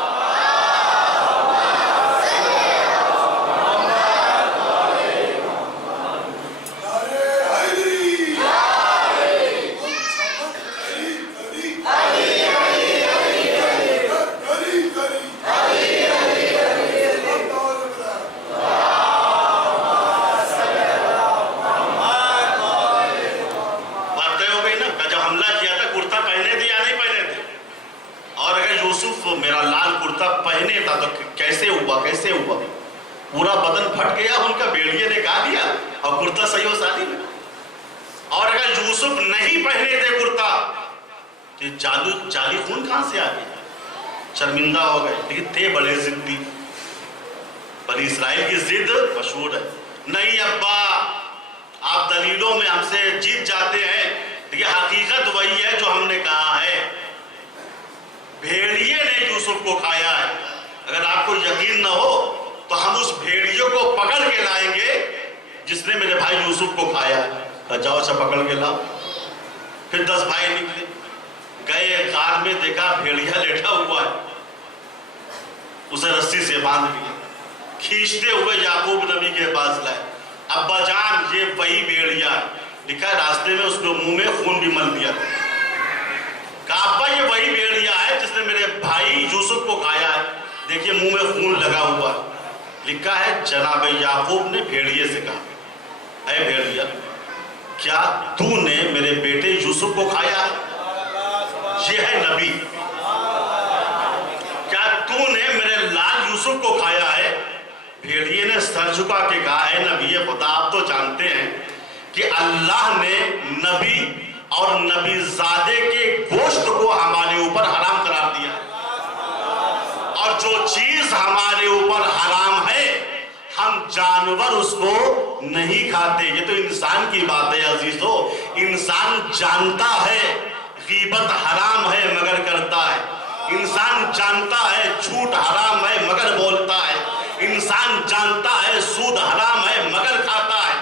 میرا لال کرتا پہنے تھا تو کیسے ہوا؟ پورا بدن پھٹ گیا، ان کا بھیڑیے نے کہا دیا اور کرتا صحیح و سالم ہے۔ اور اگر یوسف نہیں پہنے تھے کرتا تو جعلی خون کہاں سے آ گیا؟ شرمندہ ہو گئے، لیکن تھے بڑے ضدی۔ بنی اسرائیل کی ضد مشہور ہے، نہیں ابا آپ دلیلوں میں ہم سے جیت جاتے ہیں لیکن حقیقت وہی ہے جو ہم نے کہا ہے، بھیڑیے نے یوسف کو کھایا ہے۔ اگر آپ کو یقین نہ ہو تو ہم اس بھیڑیے کو پکڑ کے لائیں گے جس نے میرے بھائی یوسف کو کھایا ہے۔ جاؤ اچھا پکڑ کے لاؤ۔ پھر 10 بھائی نکلے، گئے غار میں، دیکھا بھیڑیا لیٹا ہوا ہے، اسے رسی سے باندھ لیا، کھینچتے ہوئے یعقوب نبی کے پاس لائے۔ ابا جان یہ وہی بھیڑیا ہے، لکھا ہے راستے میں اس کے منہ میں خون بھی مل دیا تھا۔ کہا ابا یہ وہی بھیڑیا ہے جس نے میرے بھائی یوسف کو کھایا ہے، دیکھیے منہ میں خون لگا ہوا ہے۔ لکھا ہے جناب یعقوب نے بھیڑیے سے کہا اے بھیڑیا کیا تو نے میرے بیٹے یوسف کو کھایا ہے؟ یہ ہے نبی. کیا تو نے میرے لال یوسف کو کھایا ہے؟ بھیڑیے نے سر جھکا کے کہا ہے نبی خدا آپ تو جانتے ہیں کہ اللہ نے نبی اور نبی زادے کے گوشت کو ہمارے اوپر حرام قرار دیا ہے، اور جو چیز ہمارے اوپر حرام ہے ہم جانور اس کو نہیں کھاتے. یہ تو انسان کی بات ہے عزیزو. انسان جانتا ہے غیبت حرام ہے مگر کرتا ہے. انسان جانتا ہے جھوٹ حرام ہے مگر بولتا ہے. انسان جانتا ہے سود حرام ہے مگر کھاتا ہے.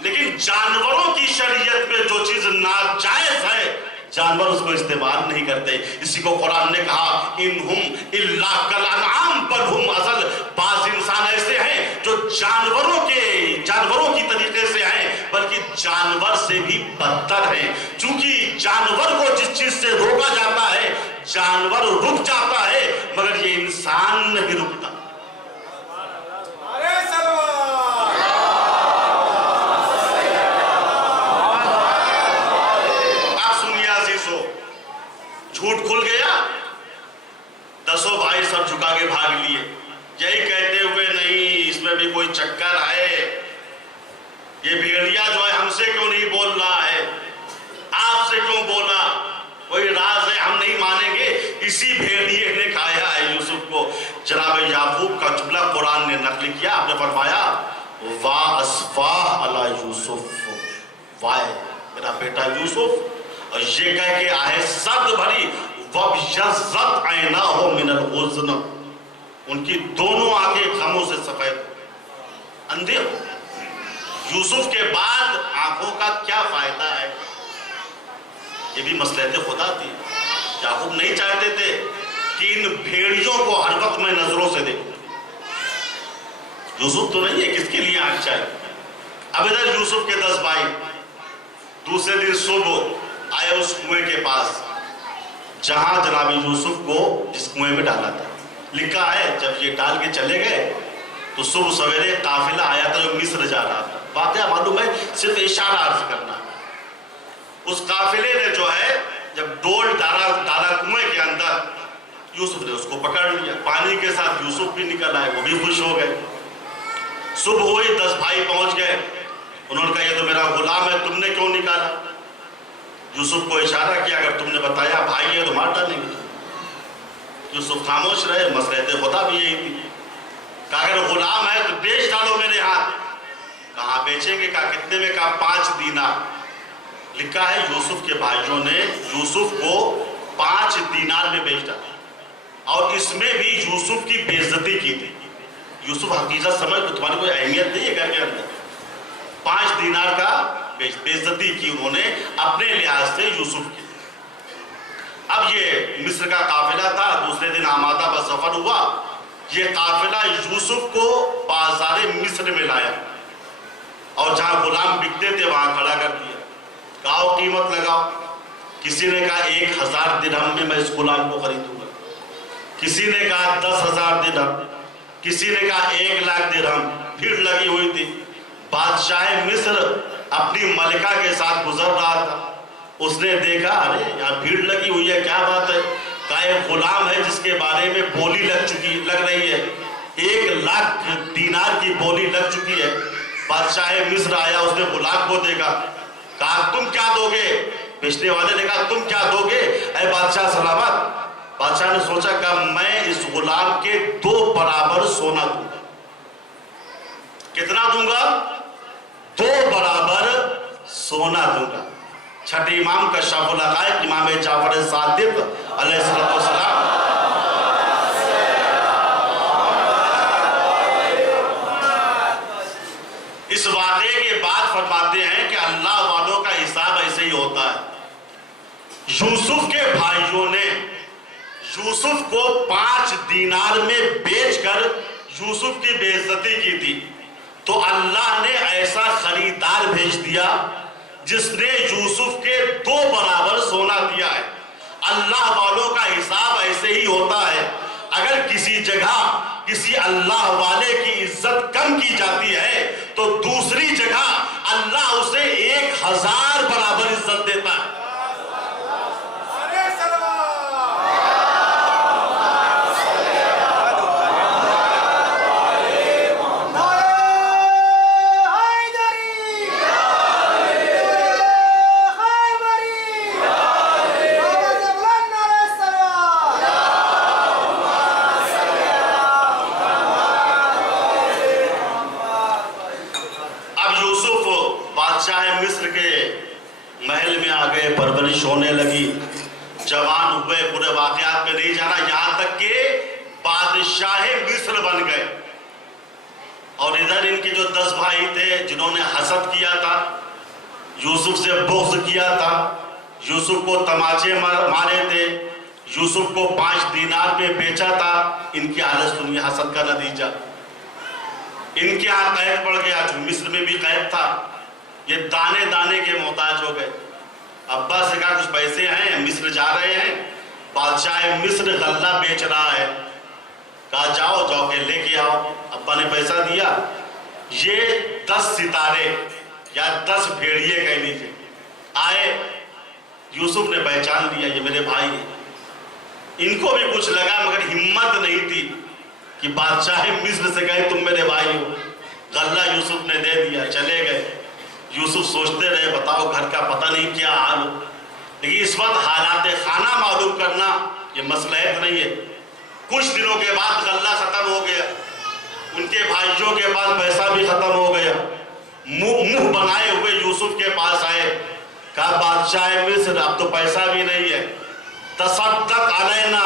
لیکن جانوروں کی شریعت میں جو چیز ناجائز ہے جانور اس کو استعمال نہیں کرتے. اسی کو قرآن نے کہا انہم الا کالانعام بل ہم اضل. بعض انسان ایسے ہیں جو جانوروں کی طریقے سے ہیں بلکہ جانور سے بھی بدتر ہیں. چونکہ جانور کو جس چیز سے روکا جاتا ہے جانور رک جاتا ہے مگر یہ انسان نہیں رکتا. جھوٹ کھل گیا، 10 بھائی سب جھکا کے بھاگ لیے، یہی کہتے ہوئے نہیں اس میں بھی کوئی چکر ہے. یہ بھیڑیا جو ہے ہم سے کیوں نہیں بول رہا ہے، آپ سے کیوں بولا، کوئی راز ہے ہم نہیں مانیں گے. اسی بھیڑیے نے کھایا ہے یوسف کو. جناب یعقوب کا جملہ قرآن نے نقل کیا، آپ نے فرمایا وا اسفاہ علی یوسف، وائے میرا بیٹا یوسف. اور یہ کہہ کے آئے صد بھری وَبْيَضَّتْ عَيْنَاهُ مِنَ الْغُزْنِ، ان کی دونوں آنکھیں غموں سے سفید اندھے ہو. یوسف کے بعد آنکھوں کا کیا فائدہ ہے؟ یہ بھی مصلحت خدا تھی. یعقوب نہیں چاہتے تھے کہ ان بھیڑیوں کو ہر وقت میں نظروں سے دیکھوں. یوسف تو نہیں ہے کس کے لیے آنکھ چاہیے. اب ادھر یوسف کے 10 بھائی دوسرے دن صبح آئے اس کنویں کے پاس جہاں جناب یوسف کو جس کنویں میں ڈالا تھا. لکھا ہے جب یہ ڈال کے چلے گئے تو صبح سویرے قافلہ آیا تھا جو مصر جا رہا تھا. واقعہ معلوم ہے صرف اشارہ عرض کرنا. اس قافلے نے جو ہے جب ڈول ڈالا کنویں کے اندر یوسف نے اس کو پکڑ لیا. پانی کے ساتھ یوسف بھی نکل آئے، وہ بھی خوش ہو گئے. صبح ہوئی 10 بھائی پہنچ گئے. انہوں نے کہا یہ تو میرا غلام ہے تم نے کیوں نکالا؟ یوسف کو اشارہ کیا اگر تم نے بتایا بھائی ہے تو مار ڈالیں گے. یوسف خاموش رہے. مصلحت خدا بھی یہی تھی. کہا اگر غلام ہے تو بیچ ڈالو میرے ہاتھ. کہاں بیچیں گے؟ کہا کتنے میں؟ کہا 5 دینار. لکھا ہے یوسف کے بھائیوں نے یوسف کو 5 دینار میں بیچ ڈالا اور اس میں بھی یوسف کی بے عزتی کی تھی. یوسف حقیقت سمجھ تو تمہاری کوئی اہمیت نہیں ہے گھر کے اندر. 5 دینار کا بے عزتی کی انہوں نے اپنے لحاظ سے یوسف کی. اب یہ مصر کا قافلہ تھا. دوسرے دن آمادہ پر سفر ہوا. یہ قافلہ یوسف کو بازار مصر میں لایا اور جہاں غلام بکتے تھے وہاں کھڑا کر دیا. کہاؤ قیمت لگاؤ. کسی نے کہا 1000 درہم میں اس غلام کو خریدوں گا. کسی نے کہا 10,000 درہم. کسی نے کہا 1,00,000 درہم. بھیڑ لگی ہوئی تھی. بادشاہ مصر اپنی ملکہ کے ساتھ گزر رہا تھا. اس نے دیکھا ارے یہاں بھیڑ لگی ہوئی ہے کیا بات ہے؟ کہا ایک غلام ہے جس کے بارے میں بولی لگ رہی ہے. 1,00,000 دینار کی بولی لگ چکی ہے. بادشاہ مصر آیا. اس نے غلام کو دیکھا. کہا تم کیا دو گے؟ بیچنے والے نے کہا تم کیا دو گے اے بادشاہ سلامت؟ بادشاہ نے سوچا کہ میں اس غلام کے 2 برابر سونا دوں گا. کتنا دوں گا؟ 2 برابر سونا دوں گا. چھٹے امام کا کشاف الحقائق امام جعفر صادق علیہ السلام اس واقعے کے بعد فرماتے ہیں کہ اللہ والوں کا حساب ایسے ہی ہوتا ہے. یوسف کے بھائیوں نے یوسف کو 5 دینار میں بیچ کر یوسف کی بے عزتی کی تھی تو اللہ نے ایسا خریدار بھیج دیا جس نے یوسف کے 2 برابر سونا دیا ہے. اللہ والوں کا حساب ایسے ہی ہوتا ہے. اگر کسی جگہ کسی اللہ والے کی عزت کم کی جاتی ہے تو دوسری جگہ اللہ اسے 1000 برابر عزت دیتا ہے. مصر کے محل میں آ گئے, پرورش ہونے لگی, جوان ہوئے, پورے واقعات میں نہیں جانا, یہاں تک کہ بادشاہ مصر بن گئے. اور ادھر ان کے جو 10 بھائی تھے جنہوں نے حسد کیا تھا, یوسف سے بغض کیا تھا, یوسف کو تماچے مارے تھے, یوسف کو 5 دینار میں بیچا تھا, ان کی حالت سنیے حسد کا نتیجہ. ان کے ہاں قید پڑ گیا, جو مصر میں بھی قید تھا. یہ دانے دانے کے محتاج ہو گئے. ابا سے کہا کچھ پیسے ہیں, مصر جا رہے ہیں. بادشاہ مصر غلہ بیچ رہا ہے. کہا جاؤ جاؤ کے لے کے آؤ. ابا نے پیسہ دیا. یہ 10 ستارے یا 10 بھیڑیے کہہ لیجیے آئے. یوسف نے پہچان لیا یہ میرے بھائی ہیں. ان کو بھی کچھ لگا مگر ہمت نہیں تھی کہ بادشاہ مصر سے کہے تم میرے بھائی ہو. غلہ یوسف نے دے دیا, چلے گئے. یوسف سوچتے رہے بتاؤ گھر کا پتہ نہیں کیا حال ہو. لیکن اس وقت حالات خانہ معلوم کرنا یہ مصلحت نہیں ہے. کچھ دنوں کے بعد غلہ ختم ہو گیا, ان کے بھائیوں کے پاس پیسہ بھی ختم ہو گیا. منہ بنائے ہوئے یوسف کے پاس آئے, کہا بادشاہ مصر اب تو پیسہ بھی نہیں ہے, تصدق علینا,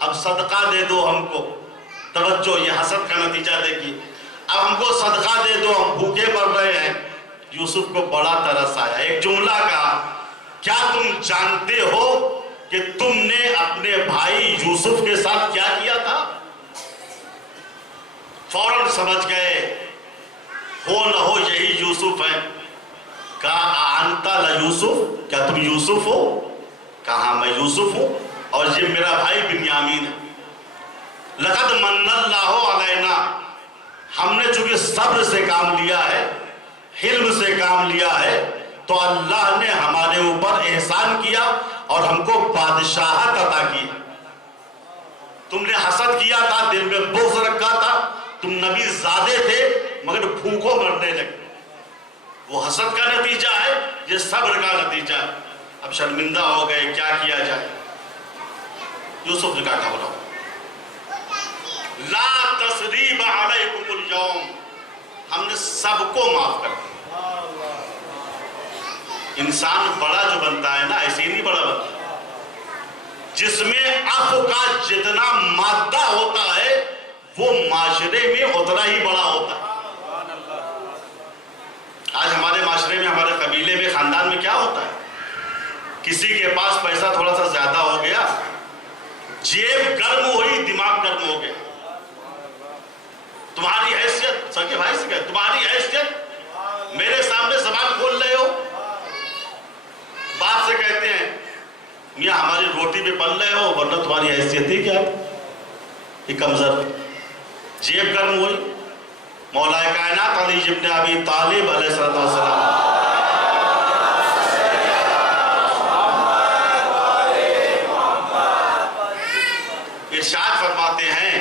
اب صدقہ دے دو ہم کو. توجہ, یہ حسد کا نتیجہ دیکھیے. اب ہم کو صدقہ دے دو, ہم بھوکے مر رہے ہیں. یوسف کو بڑا ترس آیا. ایک جملہ کہا, کیا تم جانتے ہو کہ تم نے اپنے بھائی یوسف کے ساتھ کیا کیا تھا؟ فوراً سمجھ گئے ہو نہ ہو یہی یوسف ہے. کہا انتا لیوسف, کیا تم یوسف ہو؟ کہا میں یوسف ہوں اور یہ میرا بھائی بنیامین ہے. لقد من اللہ علینا, ہم نے چونکہ صبر سے کام لیا ہے, حلم سے کام لیا ہے, تو اللہ نے ہمارے اوپر احسان کیا اور ہم کو بادشاہت عطا کی. تم نے حسد کیا تھا, دل میں بغض رکھا تھا, تم نبی زادے تھے مگر بھوکوں مرنے لگے. وہ حسد کا نتیجہ ہے, یہ صبر کا نتیجہ ہے. اب شرمندہ ہو گئے, کیا کیا جائے. یوسف نے کہا بولا لا تثریب علیکم اليوم, ہم نے سب کو معاف کر دیا. انسان بڑا جو بنتا ہے نا, ایسے ہی نہیں بڑا بنتا. جس میں عفو کا جتنا مادہ ہوتا ہے وہ معاشرے میں اتنا ہی بڑا ہوتا ہے. آج ہمارے معاشرے میں, ہمارے قبیلے میں, خاندان میں کیا ہوتا ہے, کسی کے پاس پیسہ تھوڑا سا زیادہ ہو گیا, جیب گرم ہوئی, دماغ گرم ہو گیا. تمہاری حیثیت, سر کے بھائی سے کہتے, تمہاری حیثیت, میرے سامنے زبان کھول رہے ہو. باپ سے کہتے ہیں میاں ہماری روٹی پہ پل رہے ہو, ورنہ تمہاری حیثیت ہی کیا, یہ کمزور. جیب گرم ہوئی. مولا کائنات علی ابن ابی طالب علیہ السلام ارشاد فرماتے ہیں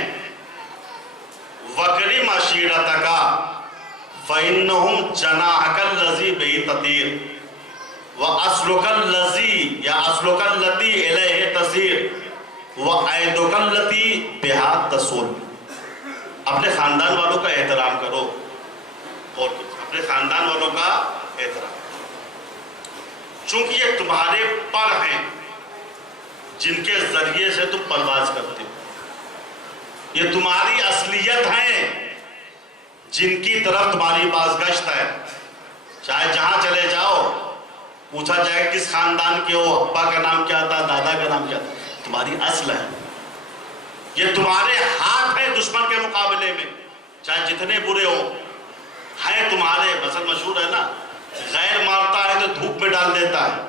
وَقْرِمْ عَشِيرَتَكَ فَإِنَّهُمْ جَنَاحَكَ الَّذِي بِهِ تَطِيرُ وَأَصْلُكَ الَّذِي یا أَصْلُكَ الَّتِي إِلَيْهِ تَصِيرُ وَعَيْدُكَ الَّتِي بِهَا تَصُولُ. اپنے خاندان والوں کا احترام کرو, اور اپنے خاندان والوں کا احترام, چونکہ یہ تمہارے پر ہیں جن کے ذریعے سے تم پرواز کرتے ہو. یہ تمہاری اصلیت ہیں جن کی طرف تمہاری بازگشت ہے. چاہے جہاں چلے جاؤ پوچھا جائے کس خاندان کے ہو, ابا کا نام کیا تھا, دادا کا نام کیا تھا, تمہاری اصل ہے. یہ تمہارے ہاتھ ہیں دشمن کے مقابلے میں, چاہے جتنے برے ہو, ہیں تمہارے. مثل مشہور ہے نا, غیر مارتا ہے تو دھوپ میں ڈال دیتا ہے,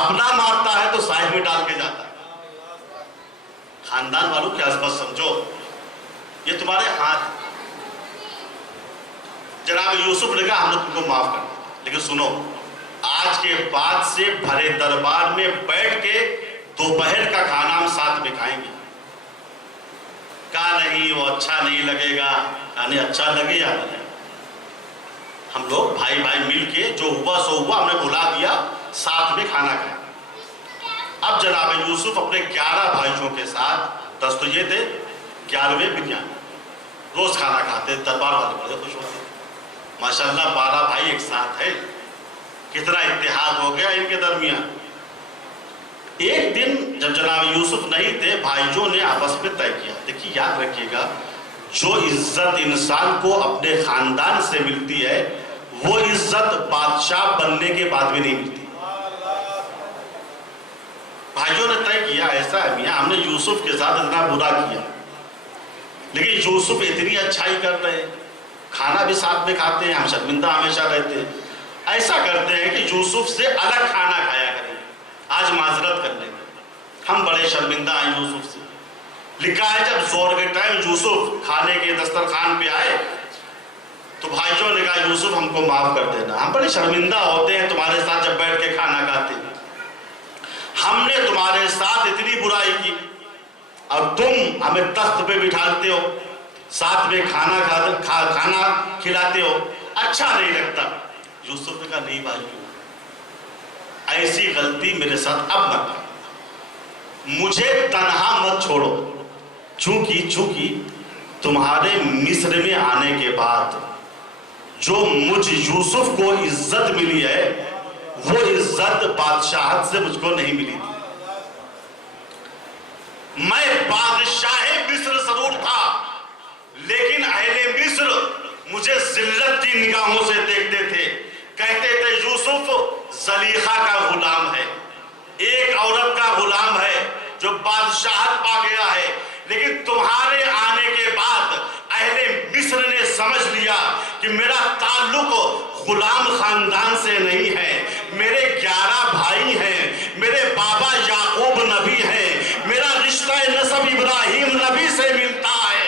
اپنا مارتا ہے تو سائے میں ڈال کے جاتا ہے. خاندان والوں کی عظمت سمجھو. یہ تمہارے ہاتھ. جناب یوسف نے کہا ہم نے تم کو معاف کر دیا، لیکن سنو آج کے بعد سے بھرے دربار میں بیٹھ کے دوپہر کا کھانا ہم ساتھ میں کھائیں گے. کہا نہیں وہ اچھا نہیں لگے گا. کہا نہیں اچھا لگے یا نہیں، ہم لوگ بھائی بھائی مل کے جو ہوا سو ہوا، ہم نے بلا دیا ساتھ میں کھانا کھائیں. اب جناب یوسف اپنے 11 بھائیوں کے ساتھ، 10 تو یہ تھے، 11ویں بنیان روز کھانا کھاتے. دربار والے بڑے خوش ہوتے، ماشاءاللہ 12 بھائی ایک ساتھ ہے، کتنا اتحاد ہو گیا ان کے درمیان. ایک دن جب جناب یوسف نہیں تھے، بھائیوں نے آپس میں طے کیا. دیکھیے یاد رکھیے گا، جو عزت انسان کو اپنے خاندان سے ملتی ہے وہ عزت بادشاہ بننے کے بعد بھی نہیں ملتی. بھائیوں نے طے کیا ایسا ہے میاں، ہم نے یوسف کے ساتھ اتنا برا کیا لیکن یوسف اتنی اچھائی کر رہے ہیں، کھانا بھی ساتھ میں کھاتے ہیں، ہم شرمندہ ہمیشہ رہتے ہیں. ایسا کرتے ہیں کہ یوسف سے الگ کھانا کھایا کریں، آج معذرت کر لیں گے، ہم بڑے شرمندہ ہیں یوسف سے. لکھا ہے جب زور کے ٹائم یوسف کھانے کے دسترخوان پہ آئے تو بھائیوں نے کہا یوسف ہم کو معاف کر دینا، ہم بڑے شرمندہ ہوتے ہیں تمہارے ساتھ جب بیٹھ کے کھانا کھاتے ہیں. ہم نے تمہارے ساتھ اتنی برائی کی اور تم ہمیں تخت پہ بٹھاتے ہو، ساتھ میں کھانا کھلاتے ہو، اچھا نہیں لگتا. یوسف نے کہا نہیں بھائیو، ایسی غلطی میرے ساتھ اب نہ کرو، مجھے تنہا مت چھوڑو. چونکہ تمہارے مصر میں آنے کے بعد جو مجھ یوسف کو عزت ملی ہے وہ عزت بادشاہت سے مجھ کو نہیں ملی تھی. میں بادشاہ مصر ضرور تھا لیکن اہل مصر مجھے ذلت کی نگاہوں سے دیکھتے تھے، کہتے تھے یوسف زلیخا کا غلام ہے، ایک عورت کا غلام ہے جو بادشاہت پا گیا ہے. لیکن تمہارے آنے کے بعد اہل مصر نے سمجھ لیا کہ میرا تعلق غلام خاندان سے نہیں ہے، میرے 11 بھائی ہیں، میرے بابا یعقوب نبی ہیں، میرا رشتہ نسب ابراہیم نبی سے ملتا ہے.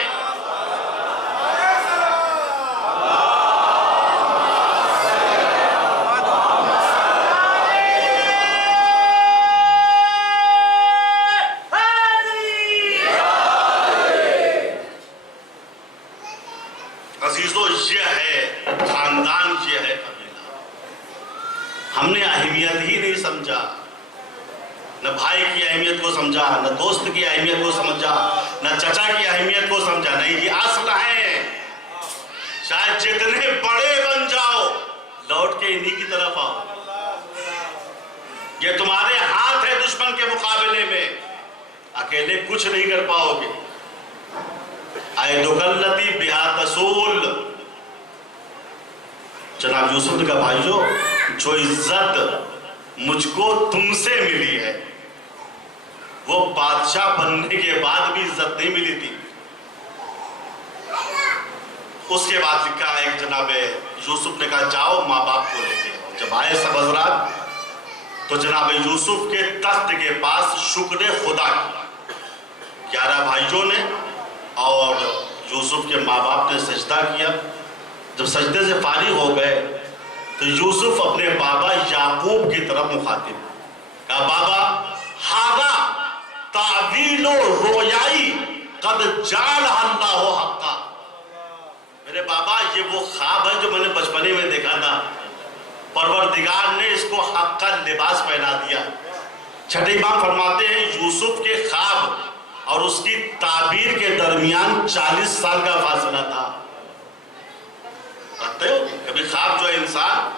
یہ ہے خاندان، یہ ہے قبیلہ. ہم نے اہمیت ہی نہیں سمجھا، نہ بھائی کی اہمیت کو سمجھا، نہ دوست کی اہمیت کو سمجھا، نہ چچا کی اہمیت کو سمجھا. نہیں یہ اصل ہے، شاید جتنے بڑے بن جاؤ لوٹ کے انہی کی طرف آؤ. یہ تمہارے ہاتھ ہے دشمن کے مقابلے میں، اکیلے کچھ نہیں کر پاؤ گے. ایدکلتی بہا تسول. جناب یوسف نے کہا بھائیو، جو عزت مجھ کو تم سے ملی ہے وہ بادشاہ بننے کے بعد بھی عزت نہیں ملی تھی. اس کے بعد لکھا ہے جناب یوسف نے کہا جاؤ ماں باپ کو لے کے. جب آئے سب حضرات تو جناب یوسف کے تخت کے پاس شکر خدا کی 11 بھائیوں نے اور یوسف کے ماں باپ نے سجدہ کیا. جب سجدے سے فارغ ہو گئے تو یوسف اپنے بابا یعقوب کی طرف مخاطب کہا بابا ھذا تعویل رؤیائی قد جعلھا اللہ حقا. میرے بابا یہ وہ خواب ہے جو میں نے بچپنے میں دیکھا تھا، پروردگار نے اس کو حق کا لباس پہنا دیا. چھٹے امام فرماتے ہیں یوسف کے خواب اور اس کی تعبیر کے درمیان 40 سال کا فاصلہ تھا. رکھتے ہو کبھی خواب جو انسان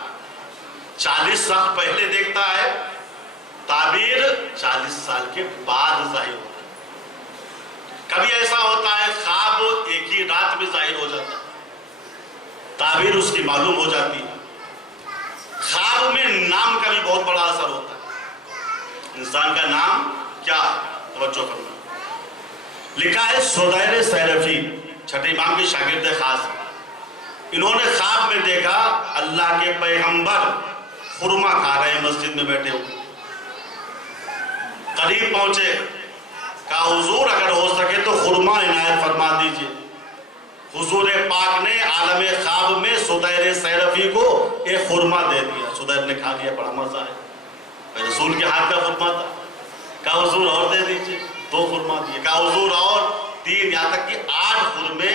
40 سال پہلے دیکھتا ہے، تعبیر 40 سال کے بعد ظاہر ہوتا ہے. کبھی ایسا ہوتا ہے خواب ایک ہی رات میں ظاہر ہو جاتا ہے، تعبیر اس کی معلوم ہو جاتی ہے. خواب میں نام کا بھی بہت بڑا اثر ہوتا ہے. انسان کا نام کیا ہے؟ توجہ کرنا. لکھا ہے سدیر سیرفی چھٹے امام کے شاگرد خاص، انہوں نے خواب میں دیکھا اللہ کے پیغمبر خرما کھا رہے ہیں مسجد میں بیٹھے ہوئے. قریب پہنچے، کہا حضور اگر ہو سکے تو خرما عنایت فرما دیجئے. حضور پاک نے عالم خواب میں سدیر سیرفی کو ایک خرما دے دیا. سدیر نے کھا لیا, بڑا مزہ ہے, رسول کے ہاتھ کا خرما تھا. کہا حضور اور دے دیجئے, 2 خرما دیے. کہا حضور اور 3, یہاں تک کہ 8 خرمے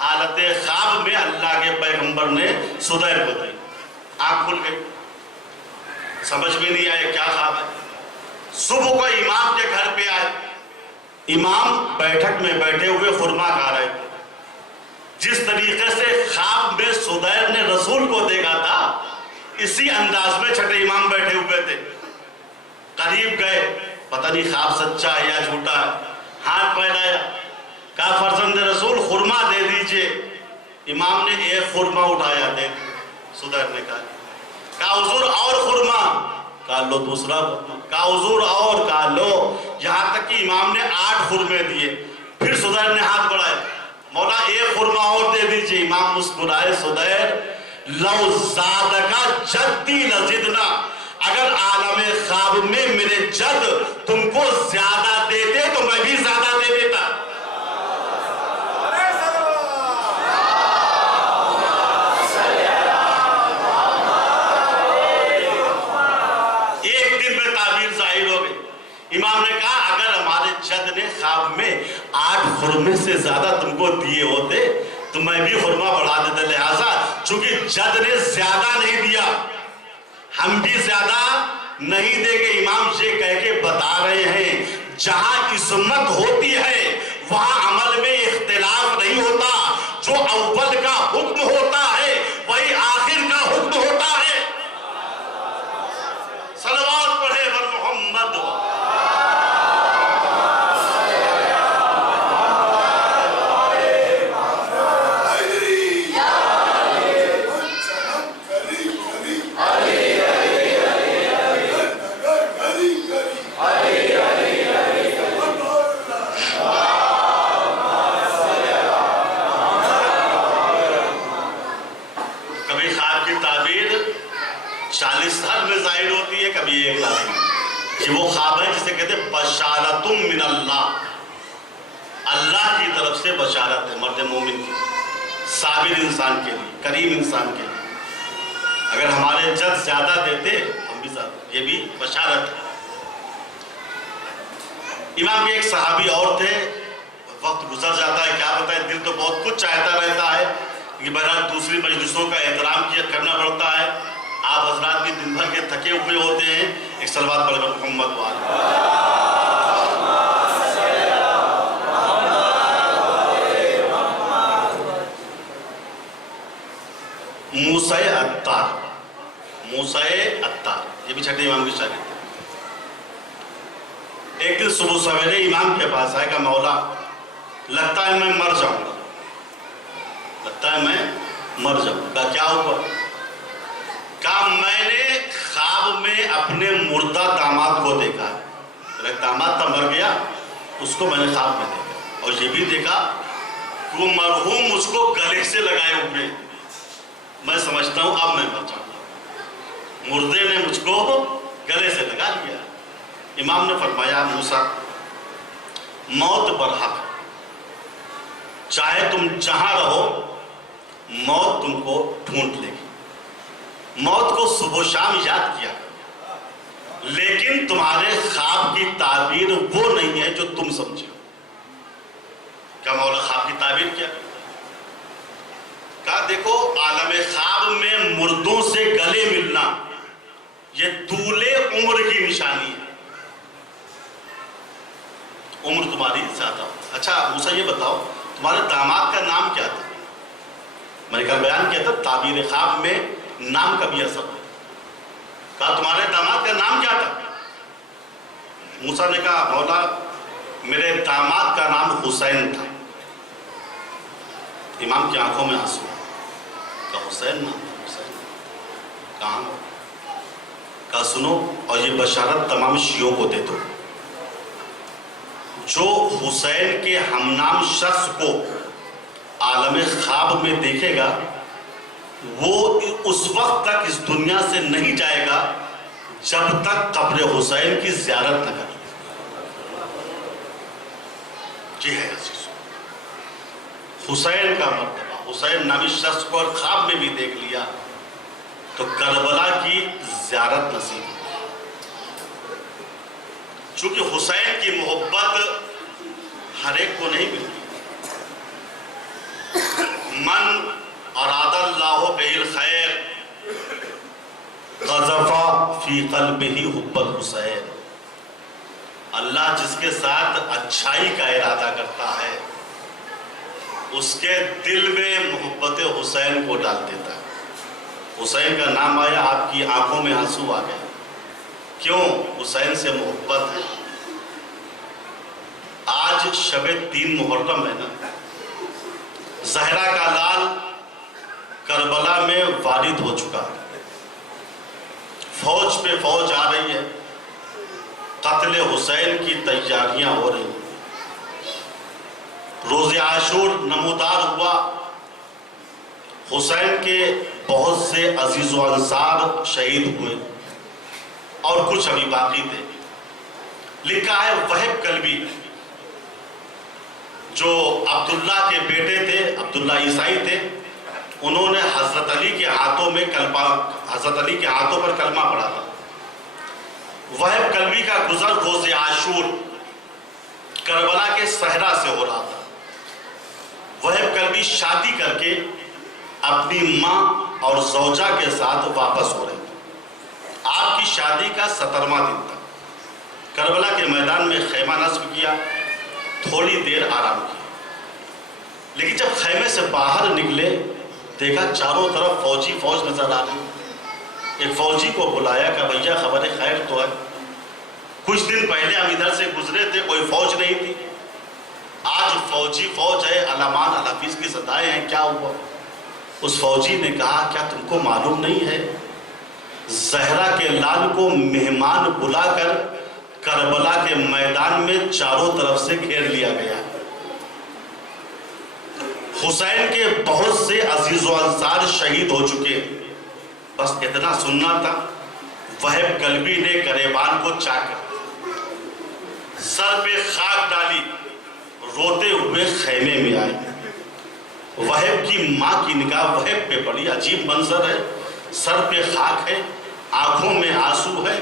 حالت خواب میں اللہ کے پیغمبر نے سدیر کو دی. آنکھ کھل گئی, سمجھ میں نہیں آئے کیا خواب ہے. صبح کو امام کے گھر پہ آئے. امام بیٹھک میں بیٹھے ہوئے خرما کھا رہے تھے. جس طریقے سے خواب میں سدیر نے رسول کو دیکھا تھا, اسی انداز میں چھٹے امام بیٹھے ہوئے تھے. قریب گئے, پتہ نہیں خواب سچا ہے یا جھوٹا ہے. ہاتھ پھیلایا, کہا فرزند رسول خرما دے دیجئے. امام نے ایک خرما اٹھایا, دے دیا. سدیر نے کہا حضور اور خرما. کہا لو دوسرا خرما. کہا حضور اور. کہا لو. یہاں تک کہ امام نے 8 خرمے دیے. پھر سدیر نے ہاتھ بڑھائے, مولا ایک خرما اور دے دیجئے. امام مسکرائے, سدیر لو زادکا جدی لزدنا, اگر عالم خواب میں میرے جد تم کو زیادہ دیتے تو میں بھی زیادہ دے دیتا. ایک دن میں تعبیر ظاہر ہو گئی. امام نے کہا اگر ہمارے جد نے خواب میں 8 خرمے سے زیادہ تم کو دیے ہوتے تو میں بھی خرما بڑھا دیتا. لہٰذا چونکہ جد نے زیادہ نہیں دیا, ہم بھی زیادہ نہیں دیں گے. امام یہ کہہ کے بتا رہے ہیں جہاں قسمت ہوتی ہے وہاں عمل میں اختلاف نہیں ہوتا. جو اول کا حکم ہوتا ہے وہی آخر کا حکم ہوتا ہے. صلوات پڑھے بر محمد. کبھی خواب کی تعبیر 40 سال میں ظاہر ہوتی ہے, کبھی 1 لاکھ میں. یہ وہ خواب ہے جسے کہتے ہیں بشارت من اللہ, اللہ کی طرف سے بشارت ہے مرد مومن کی, صابر انسان کے لیے, کریم انسان کے لیے. اگر ہمارے جد زیادہ دیتے ہم بھی زیادہ, یہ بھی بشارت ہے. امام کے ایک صحابی اور تھے, وقت گزر جاتا ہے کیا بتائیں, دل تو بہت کچھ چاہتا رہتا ہے کہ بہرحال دوسری مجلسوں کا احترام کرنا پڑتا ہے. آپ حضرات بھی دن بھر کے تھکے ہوئے ہوتے ہیں. ایک صلوات پڑھ کر محمد وآلہ. موسیٰ عطار, موسیٰ عطار یہ بھی چھٹے امام کی شاگرد ہے. ایک دن صبح سویرے امام کے پاس آئے, کہا مولا لگتا ہے میں مر جاؤں گا, لگتا ہے میں مر جاؤں گا. کہا کیا ہوا؟ کہا میں نے خواب میں اپنے مردہ داماد کو دیکھا ہے. میرا داماد تھا مر گیا, اس کو میں نے خواب میں دیکھا, اور یہ بھی دیکھا کہ وہ مرحوم اس کو گلے سے لگائے ہوئے. میں سمجھتا ہوں اب میں مر جاؤں گا, مردے نے مجھ کو گلے سے لگا لیا. امام نے فرمایا موسیٰ موت برحق, چاہے تم جہاں رہو موت تم کو ڈھونڈ لے گی. موت کو صبح و شام یاد کیا, لیکن تمہارے خواب کی تعبیر وہ نہیں ہے جو تم سمجھے. کیا مولا خواب کی تعبیر کیا؟ کہا دیکھو عالم خواب میں مردوں سے گلے ملنا یہ طول عمر کی نشانی ہے. عمر تمہاری زیادہ ہو. اچھا موسیٰ یہ بتاؤ تمہارے داماد کا نام کیا تھا؟ میں نے کہا بیان کیا تھا تعبیر خواب میں نام کا بھی اثر ہے. کہا تمہارے داماد کا نام کیا تھا؟ موسیٰ نے کہا مولا میرے داماد کا نام حسین تھا. امام کی آنکھوں میں آنسو. کہا حسین نام تھا؟ حسین کہاں؟ کہا سنو اور یہ بشارت تمام شیعوں کو دے دو, جو حسین کے ہم نام شخص کو عالم خواب میں دیکھے گا وہ اس وقت تک اس دنیا سے نہیں جائے گا جب تک قبر حسین کی زیارت نہ کرے. جی ہے عزیز, حسین کا مرتبہ، حسین نامی شخص کو اور خواب میں بھی دیکھ لیا تو کربلا کی زیارت نصیب ہوئی۔ چونکہ حسین کی محبت ہر ایک کو نہیں ملتی۔ من اراد اللہ بہ الخیر قذف فی قلبہ حب الحسین، اللہ جس کے ساتھ اچھائی کا ارادہ کرتا ہے اس کے دل میں محبت حسین کو ڈال دیتا ہے۔ حسین کا نام آیا، آپ کی آنکھوں میں آنسو آ گئے، کیوں؟ حسین سے محبت ہے۔ آج شب 3 محرم ہے نا، زہرا کا لال کربلا میں وارد ہو چکا ہے، فوج پہ فوج آ رہی ہے، قتل حسین کی تیاریاں ہو رہی ہیں۔ روز عاشور نمودار ہوا، حسین کے بہت سے عزیز و انصار شہید ہوئے اور کچھ ابھی باقی تھے۔ لکھا ہے وہب کلبی جو عبداللہ کے بیٹے تھے، عبداللہ عیسائی تھے، انہوں نے حضرت علی کے ہاتھوں پر کلمہ پڑھا تھا۔ وہب کلبی کا گزر روز عاشور کربلا کے صحرا سے ہو رہا تھا۔ وہب کلبی شادی کر کے اپنی ماں اور زوجہ کے ساتھ واپس ہو رہے تھے۔ آپ کی شادی کا 17واں دن تھا۔ کربلا کے میدان میں خیمہ نصب کیا، تھوڑی دیر آرام کیا، لیکن جب خیمے سے باہر نکلے دیکھا چاروں طرف فوج نظر آ رہی۔ ایک فوجی کو بلایا کہ بھیا خبر خیر تو ہے، کچھ دن پہلے ہم ادھر سے گزرے تھے، کوئی فوج نہیں تھی، آج فوج ہے، علمان الحفیظ کی صدائیں ہیں، کیا ہوا؟ اس فوجی نے کہا کیا تم کو معلوم نہیں ہے زہرا کے لال کو مہمان بلا کر کربلا کے میدان میں چاروں طرف سے گھیر لیا گیا؟ حسین کے بہت سے عزیز و انصار شہید ہو چکے، بس اتنا سننا تھا۔ وہب کلبی نے گریبان کو چاکر سر پہ خاک ڈالی، روتے ہوئے خیمے میں آئے۔ وہب کی ماں کی نگاہ وہب پہ پڑی، عجیب منظر ہے، سر پہ خاک ہے، آنکھوں میں آنسو ہے،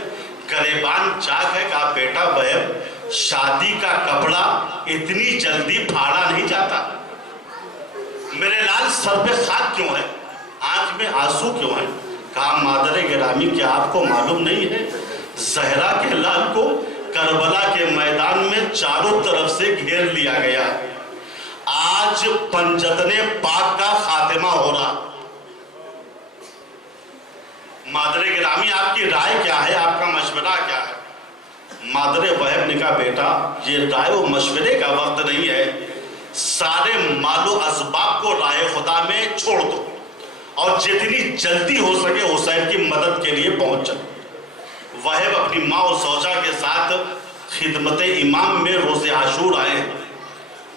گریبان چاک ہے۔ کہا بیٹا وہب، شادی کا کپڑا اتنی جلدی پھاڑا نہیں جاتا، میرے لال سر پہ خاک کیوں ہے، آنکھ میں آنسو کیوں ہے؟ کہا مادر گرامی کیا آپ کو معلوم نہیں ہے زہرا کے لال کو کربلا کے میدان میں چاروں طرف سے گھیر لیا گیا، آج پنجتن پاک کا خاتمہ ہو رہا۔ مادر گرامی آپ کی رائے کیا ہے، آپ کا مشورہ کیا ہے؟ مادر وہب نے کہا بیٹا یہ رائے و مشورے کا وقت نہیں ہے، سارے مال و اسباب کو رائے خدا میں چھوڑ دو اور جتنی جلدی ہو سکے حسین کی مدد کے لیے پہنچ جاؤ۔ وہب اپنی ماں اور زوجہ کے ساتھ خدمت امام میں روز عاشور آئے۔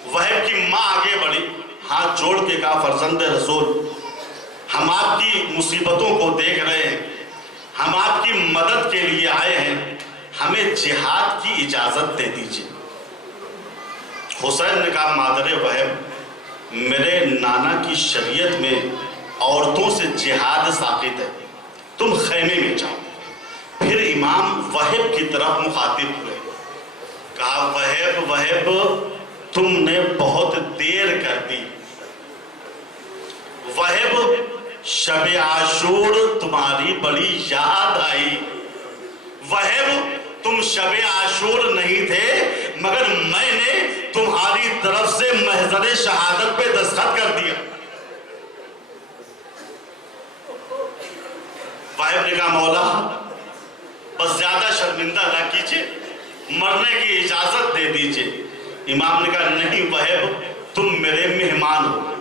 وہب کی ماں آگے بڑھی، ہاتھ جوڑ کے کہا فرزند رسول، ہم آپ کی مصیبتوں کو دیکھ رہے ہیں، ہم آپ کی مدد کے لیے آئے ہیں، ہمیں جہاد کی اجازت دے دیجیے۔ حسین نے کہا مادر وہب، میرے نانا کی شریعت میں عورتوں سے جہاد ساقط ہے، تم خیمے میں جاؤ۔ پھر امام وہب کی طرف مخاطب ہوئے، کہا وہب تم نے بہت دیر کر دی، وہب شب عاشور تمہاری بڑی یاد آئی، وہب تم شب عاشور نہیں تھے مگر میں نے تمہاری طرف سے محضر شہادت پہ دستخط کر دیا۔ وہب نے کہا مولا بس زیادہ شرمندہ نہ کیجئے، مرنے کی اجازت دے دیجئے۔ امام نے کہا نہیں وہب تم میرے مہمان ہو،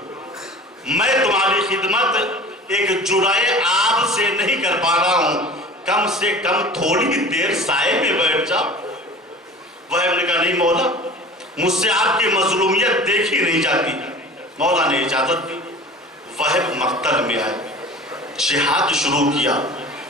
میں تمہاری خدمت ایک جرعہ آب سے نہیں کر پا رہا ہوں، کم سے کم تھوڑی دیر سائے میں بیٹھ جاؤ۔ وہب نے کہا نہیں مولا مجھ سے آپ کی مظلومیت دیکھی نہیں جاتی۔ مولا نے اجازت دی۔ وہب مقتل میں آئے، جہاد شروع کیا،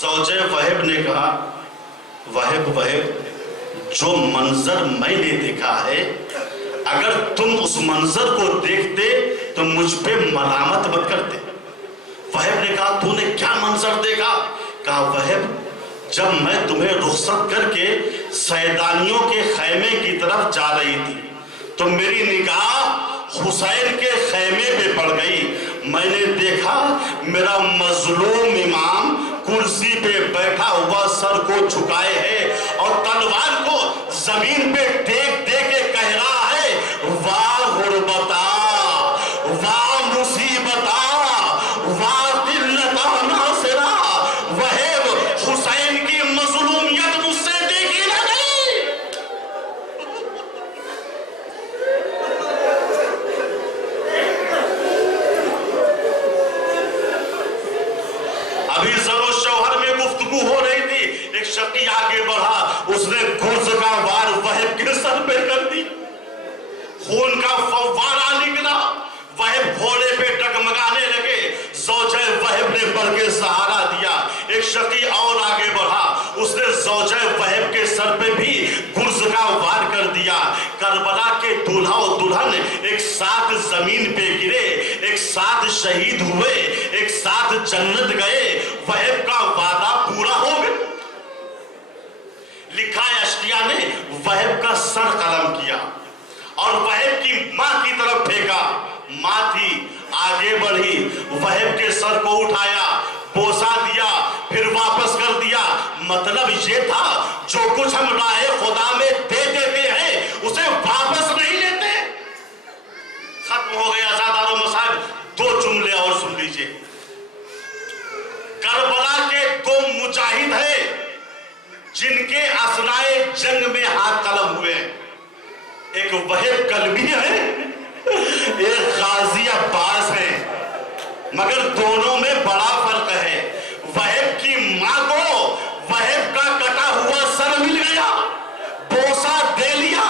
زوجہ وہب نے کہا وہب جو منظر میں نے دیکھا ہے اگر تم اس منظر کو دیکھتے تو مجھ پہ ملامت مت کرتے۔ وہب نے کہا تو نے کیا منظر دیکھا؟ کہا وہب جب میں تمہیں رخصت کر کے سیدانیوں کے خیمے کی طرف جا رہی تھی تو میری نگاہ حسین کے خیمے پہ پڑ گئی، میں نے دیکھا میرا مظلوم امام کرسی پہ بیٹھا ہوا سر کو جھکائے ہے اور تلوار کو زمین پہ ٹیک دے کے کہہ رہا ہے واہ غربتا واہ مصیبتا واہ قلتا ناصرہ۔ وہب حسین کی مظلومیت مجھ سے دیکھی نہ گئی۔ ابھی زر و شوہر میں گفتگو ہو رہی تھی، ایک شقی آگے بڑھا، اس نے گرز کا وار وہب کے سر پہ کر دی، خون کا فوارہ نکلا، وہب گھوڑے پہ ڈگمگانے لگے، زوجہ وہب نے بڑھ کے سہارا دیا، ایک شقی اور آگے بڑھا، اس نے زوجہ وہب کے سر پہ بھی گرز کا وار کر دیا۔ کربلا کے دولہا و دلہن ایک ساتھ زمین پہ گرے، ایک ساتھ شہید ہوئے، ایک ساتھ جنت گئے، وہب کا وعدہ پورا ہو گیا۔ لکھا ہے اشقیاء نے وہب کا سر قلم کیا اور وہب کی ماں کی طرف پھینکا، ماں تھی آگے بڑھی، وہب کے سر کو اٹھایا، بوسا دیا، پھر واپس کر دیا۔ مطلب یہ تھا جو کچھ ہم راہ خدا میں دے دیتے ہیں اسے واپس نہیں لیتے۔ ختم ہو گیا زادار و مصاحب۔ دو جملے اور سن لیجئے۔ کربلا کے دو مجاہد ہیں جن کے اسرائے جنگ میں ہاتھ قلم ہوئے، ایک وہب کلبی ہے ایک غازی عباس ہے، مگر دونوں میں بڑا فرق ہے۔ وہب کی ماں کو وہب کا کٹا ہوا سر مل گیا، بوسا دے لیا،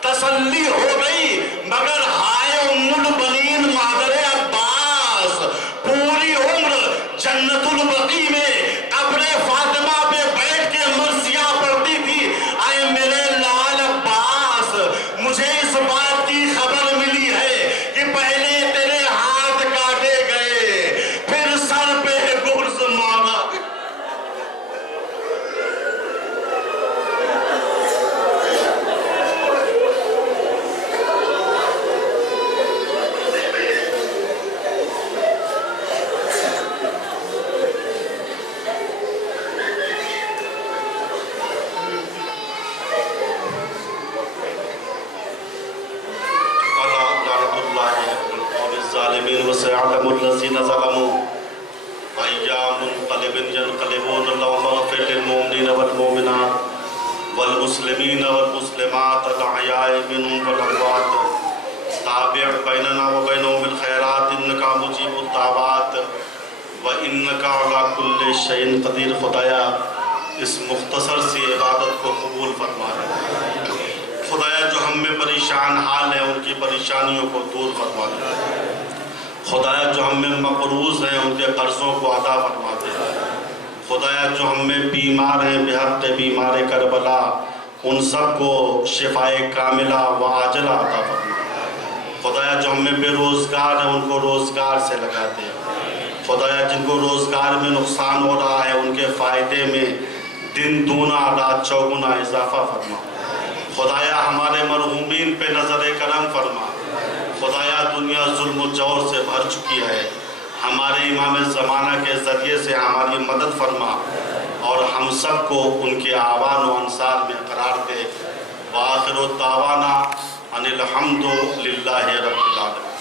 تسلی ہو گئی، مگر ہائے ام البنین مادر عباس پوری عمر جنت البقیع میں قبر فاطمہ پہ بیٹھ کے مرثیہ پڑھتی تھی، اے میرے لال عباس مجھے اس بات کی خبر ملی ہے کہ پہلے تیرے ہاتھ کاٹے گئے پھر سر پہ گرز مارا۔ الظالمین وسيعلم الذين ظلموا أيام منقلب ينقلبون اللهم اغفر للمؤمنين والمؤمنات والمسلمين والمسلمات الأحياء منهم والأموات تابع بيننا وبينهم الخيرات إنك مجيب الدعوات وإنك على كل شيء قدير۔ خدایا اس مختصر سی عبادت کو قبول فرما لے۔ خدایا جو ہم میں پریشان حال ہیں ان کی پریشانیوں کو دور فرما دے۔ خدایا جو ہم میں مقروض ہیں ان کے قرضوں کو ادا فرما دے۔ خدایا جو ہم میں بیمار ہیں بحق بیمار کربلا ان سب کو شفائے کاملہ و عاجلہ عطا فرما۔ خدایا جو ہم میں بے روزگار ہیں ان کو روزگار سے لگا دے۔ خدایا جن کو روزگار میں نقصان ہو رہا ہے ان کے فائدے میں دن دونا رات چوگنا اضافہ فرما۔ خدایا ہمارے مرحومین پہ نظر کرم فرما۔ خدایا دنیا ظلم و جور سے بھر چکی ہے، ہمارے امام زمانہ کے ذریعے سے ہماری مدد فرما اور ہم سب کو ان کے آوان و انصار میں قرار دے۔ وآخر دعوانا ان الحمد للہ رب العالمین۔